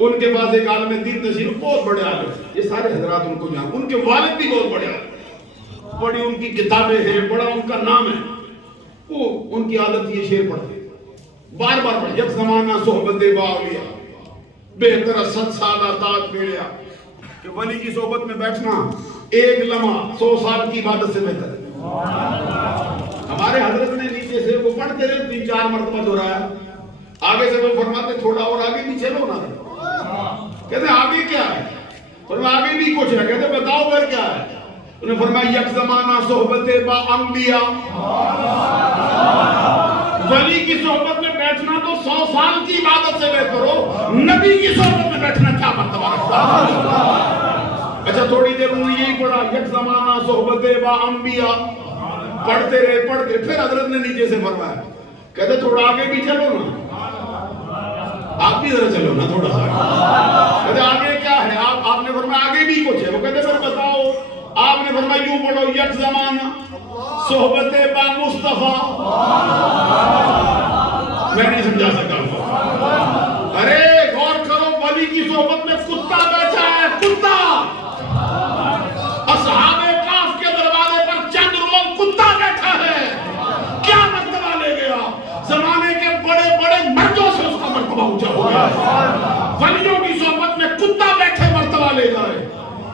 ان کے پاس ایک عالم دین تشریف، بہت بڑے عالم، یہ سارے حضرات ان کو جانتے، ان کے والد بھی بہت بڑے عالم، بڑی ان کی کتابیں ہیں، بڑا ان کا نام ہے، وہ ان کی عادت یہ شعر پڑھتے بار بار پڑھ، یک زمانہ صحبت با اولیاء بہتر 100 سالہ طاعت بے ریا، کہ ولی کی صحبت میں بیٹھنا ایک لمحہ 100 سال کی عبادت سے بہتر ہے۔ ہمارے حضرت نے نیچے سے وہ پڑھتے رہے 3-4 مرتبہ دہرایا، آگے سے وہ فرماتے تھوڑا اور آگے بھی چلو نا، کہتے آگے کیا ہے؟ فرمایا آگے بھی کچھ ہے، کہتے بتاؤ پھر کیا ہے؟ انہوں نے فرمایا یک زمانہ صحبت با انبیاء، ولی کی صحبت میں بیٹھنا تو 100 سال کی عبادت سے بہتر ہو، نبی کی صحبت میں بیٹھنا کیا مرتبہ رکھتا ہے؟ اچھا تھوڑی دیر انہوں نے یہی پڑھا، یک زمانہ صحبت با انبیاء، پڑھتے رہے، پھر حضرت نے نیچے سے فرمایا، کہتے تھوڑا آگے بھی چلو نا، آپ بھی ذرا چلو نا تھوڑا سا، کہتے آگے کیا ہے؟ آپ نے فرمایا آگے بھی کچھ ہے، وہ کہتے پھر بتاؤ، آپ نے فرمایا یوں پڑھو، یک زمانہ صحبت با مصطفیٰ، میں نہیں سمجھا سکا، ارے غور کرو، ولی کی صحبت میں کتا بیٹھا ہے، کتا، اصحاب کاف کے دروازے پر چند روز کتا بیٹھا ہے، کیا مرتبہ لے گیا؟ زمانے کے بڑے بڑے مردوں سے اس کا مرتبہ اونچا ہو گیا، ولیوں کی صحبت میں کتا بیٹھے مرتبہ لے جائے،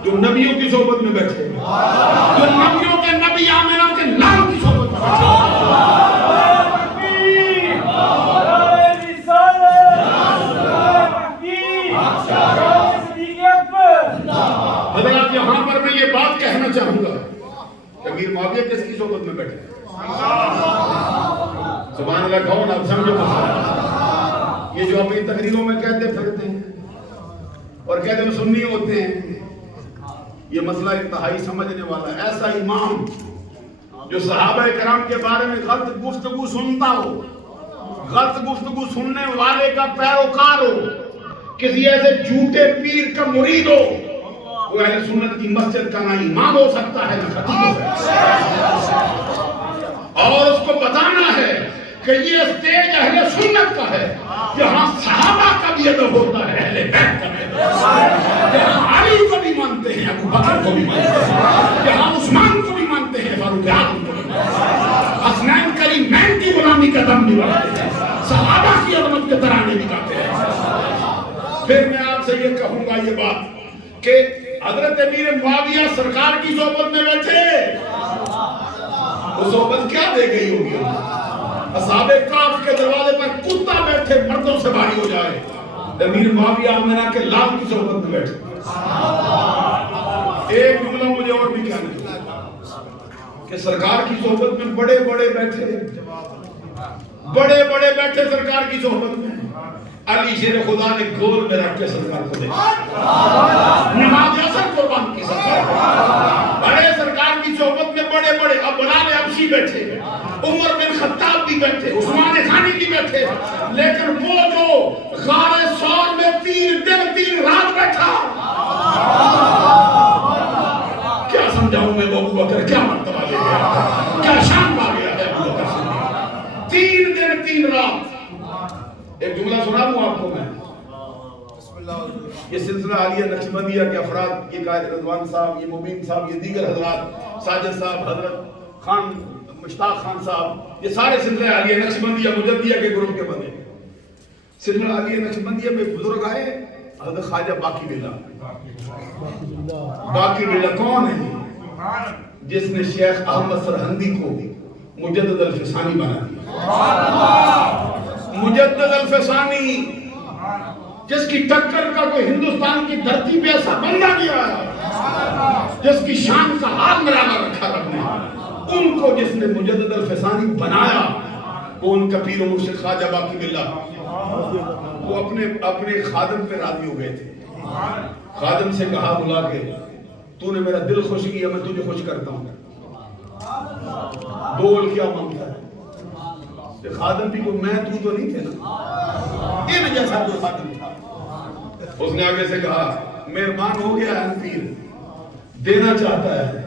جو نبیوں کی صحبت میں بیٹھے، جو نبیوں کے نبی آمنہ کے لال کی صحبت میں بیٹھے۔ حضرات یہاں پر میں یہ بات کہنا چاہوں گا کہ امیر معاویہ کس کی صحبت میں بیٹھے؟ سبحان اللہ کہو نا، سمجھو مسئلہ، یہ جو اپنی تقریروں میں کہتے پھرتے ہیں اور کہتے ہیں سنی ہوتے ہیں، یہ مسئلہ انتہائی سمجھنے والا ہے۔ ایسا امام جو صحابہ کرام کے بارے میں غلط گفتگو سنتا ہو، غلط گفتگو سننے والے کا پیروکار ہو، کسی ایسے جھوٹے پیر کا مرید ہو، وہ اہل سنت کی مسجد کا نہ امام ہو سکتا ہے نہ خطیب ہو سکتا ہے، اور اس کو بتانا ہے کہ یہ اسٹیج اہل سنت کا ہے، جہاں صحابہ کا بھی ادب ہوتا ہے، اہل بیت کا بھی ادب ہوتا ہے، جہاں علی کو بھی مانتے ہیں، ابو بکر کو بھی مانتے ہیں، جہاں عثمان کو بھی مانتے ہیں، فاروق اعظم کو بھی مانتے ہیں، حسنین کریمین کی غلامی کا دم نبھاتے ہیں، صحابہ کی عظمت کے ترانے بھی گاتے ہیں۔ پھر میں آپ سے یہ کہوں گا یہ بات کہ حضرت امیر معاویہ سرکار کی صحبت میں بیٹھے، وہ صحبت کیا دے گئی ہوگی؟ اصحاب کاف کے دروازے پر کتا بیٹھے مردوں سے بھاری ہو جائے، امیر معاویہ آمنہ کے لال کی صحبت میں بیٹھے۔ ایک جملہ مجھے اور بھی کہنا ہے کہ سرکار کی صحبت میں بڑے بڑے بیٹھے، بڑے بڑے بیٹھے سرکار کی صحبت میں، علی شیر خدا نے گول میں رکھ کے سرکار کو دیکھا، نماز اثر قربان کی سرکار، بڑے سرکار کی صحبت میں بڑے بڑے، اب بلال حبشی بیٹھے، عمر بن خطاب بھی بیٹھے، عثمان غنی بھی بیٹھے، لیکن وہ جو غار ثور میں 3 دن 3 رات بیٹھا، کیا سمجھاؤں میں وہ ابو بکر کیا مرتبہ لے گیا، کیا شان پا گیا ہے ابو بکر سے، 3 دن 3 رات۔ ایک جملہ سنا دوں آپ کو میں، یہ سلسلہ عالیہ نقشبندیہ کے افراد، یہ قائد رضوان صاحب، یہ مبین صاحب، یہ دیگر حضرات، ساجد صاحب، حضرت خان مشتاق خان صاحب، یہ سارے سلسلہ عالیہ نقشبندیہ مجدیہ کے گروپ کے بندے۔ سلسلہ عالیہ نقشبندیہ میں بزرگ آئے حضرت خواجہ باقی بلا۔ باقی بلا کون ہے؟ جس نے شیخ احمد سرہندی کو مجدد الفسانی بنا دیا، مجدد الفسانی، جس کی ٹکر کا کوئی ہندوستان کی دھرتی پہ ایسا بندہ نہیں آیا، جس کی شان کا حال مرالہ رکھا رب نے، ان کو جس نے مجدد الفسانی بنایا، وہ ان کا پیر و مرشد خواجہ باقی باللہ، وہ اپنے خادم پہ راضی ہو گئے تھے۔ خادم سے کہا بلا کے، تو نے میرا دل خوش کیا، میں تجھے خوش کرتا ہوں، بول کیا مانگتا ہے؟ خادم بھی کو میں تو نہیں تھے نا، ان جیسا جو خادم تھا، اس نے آگے سے کہا مہربان ہو گیا ہے پیر، دینا چاہتا ہے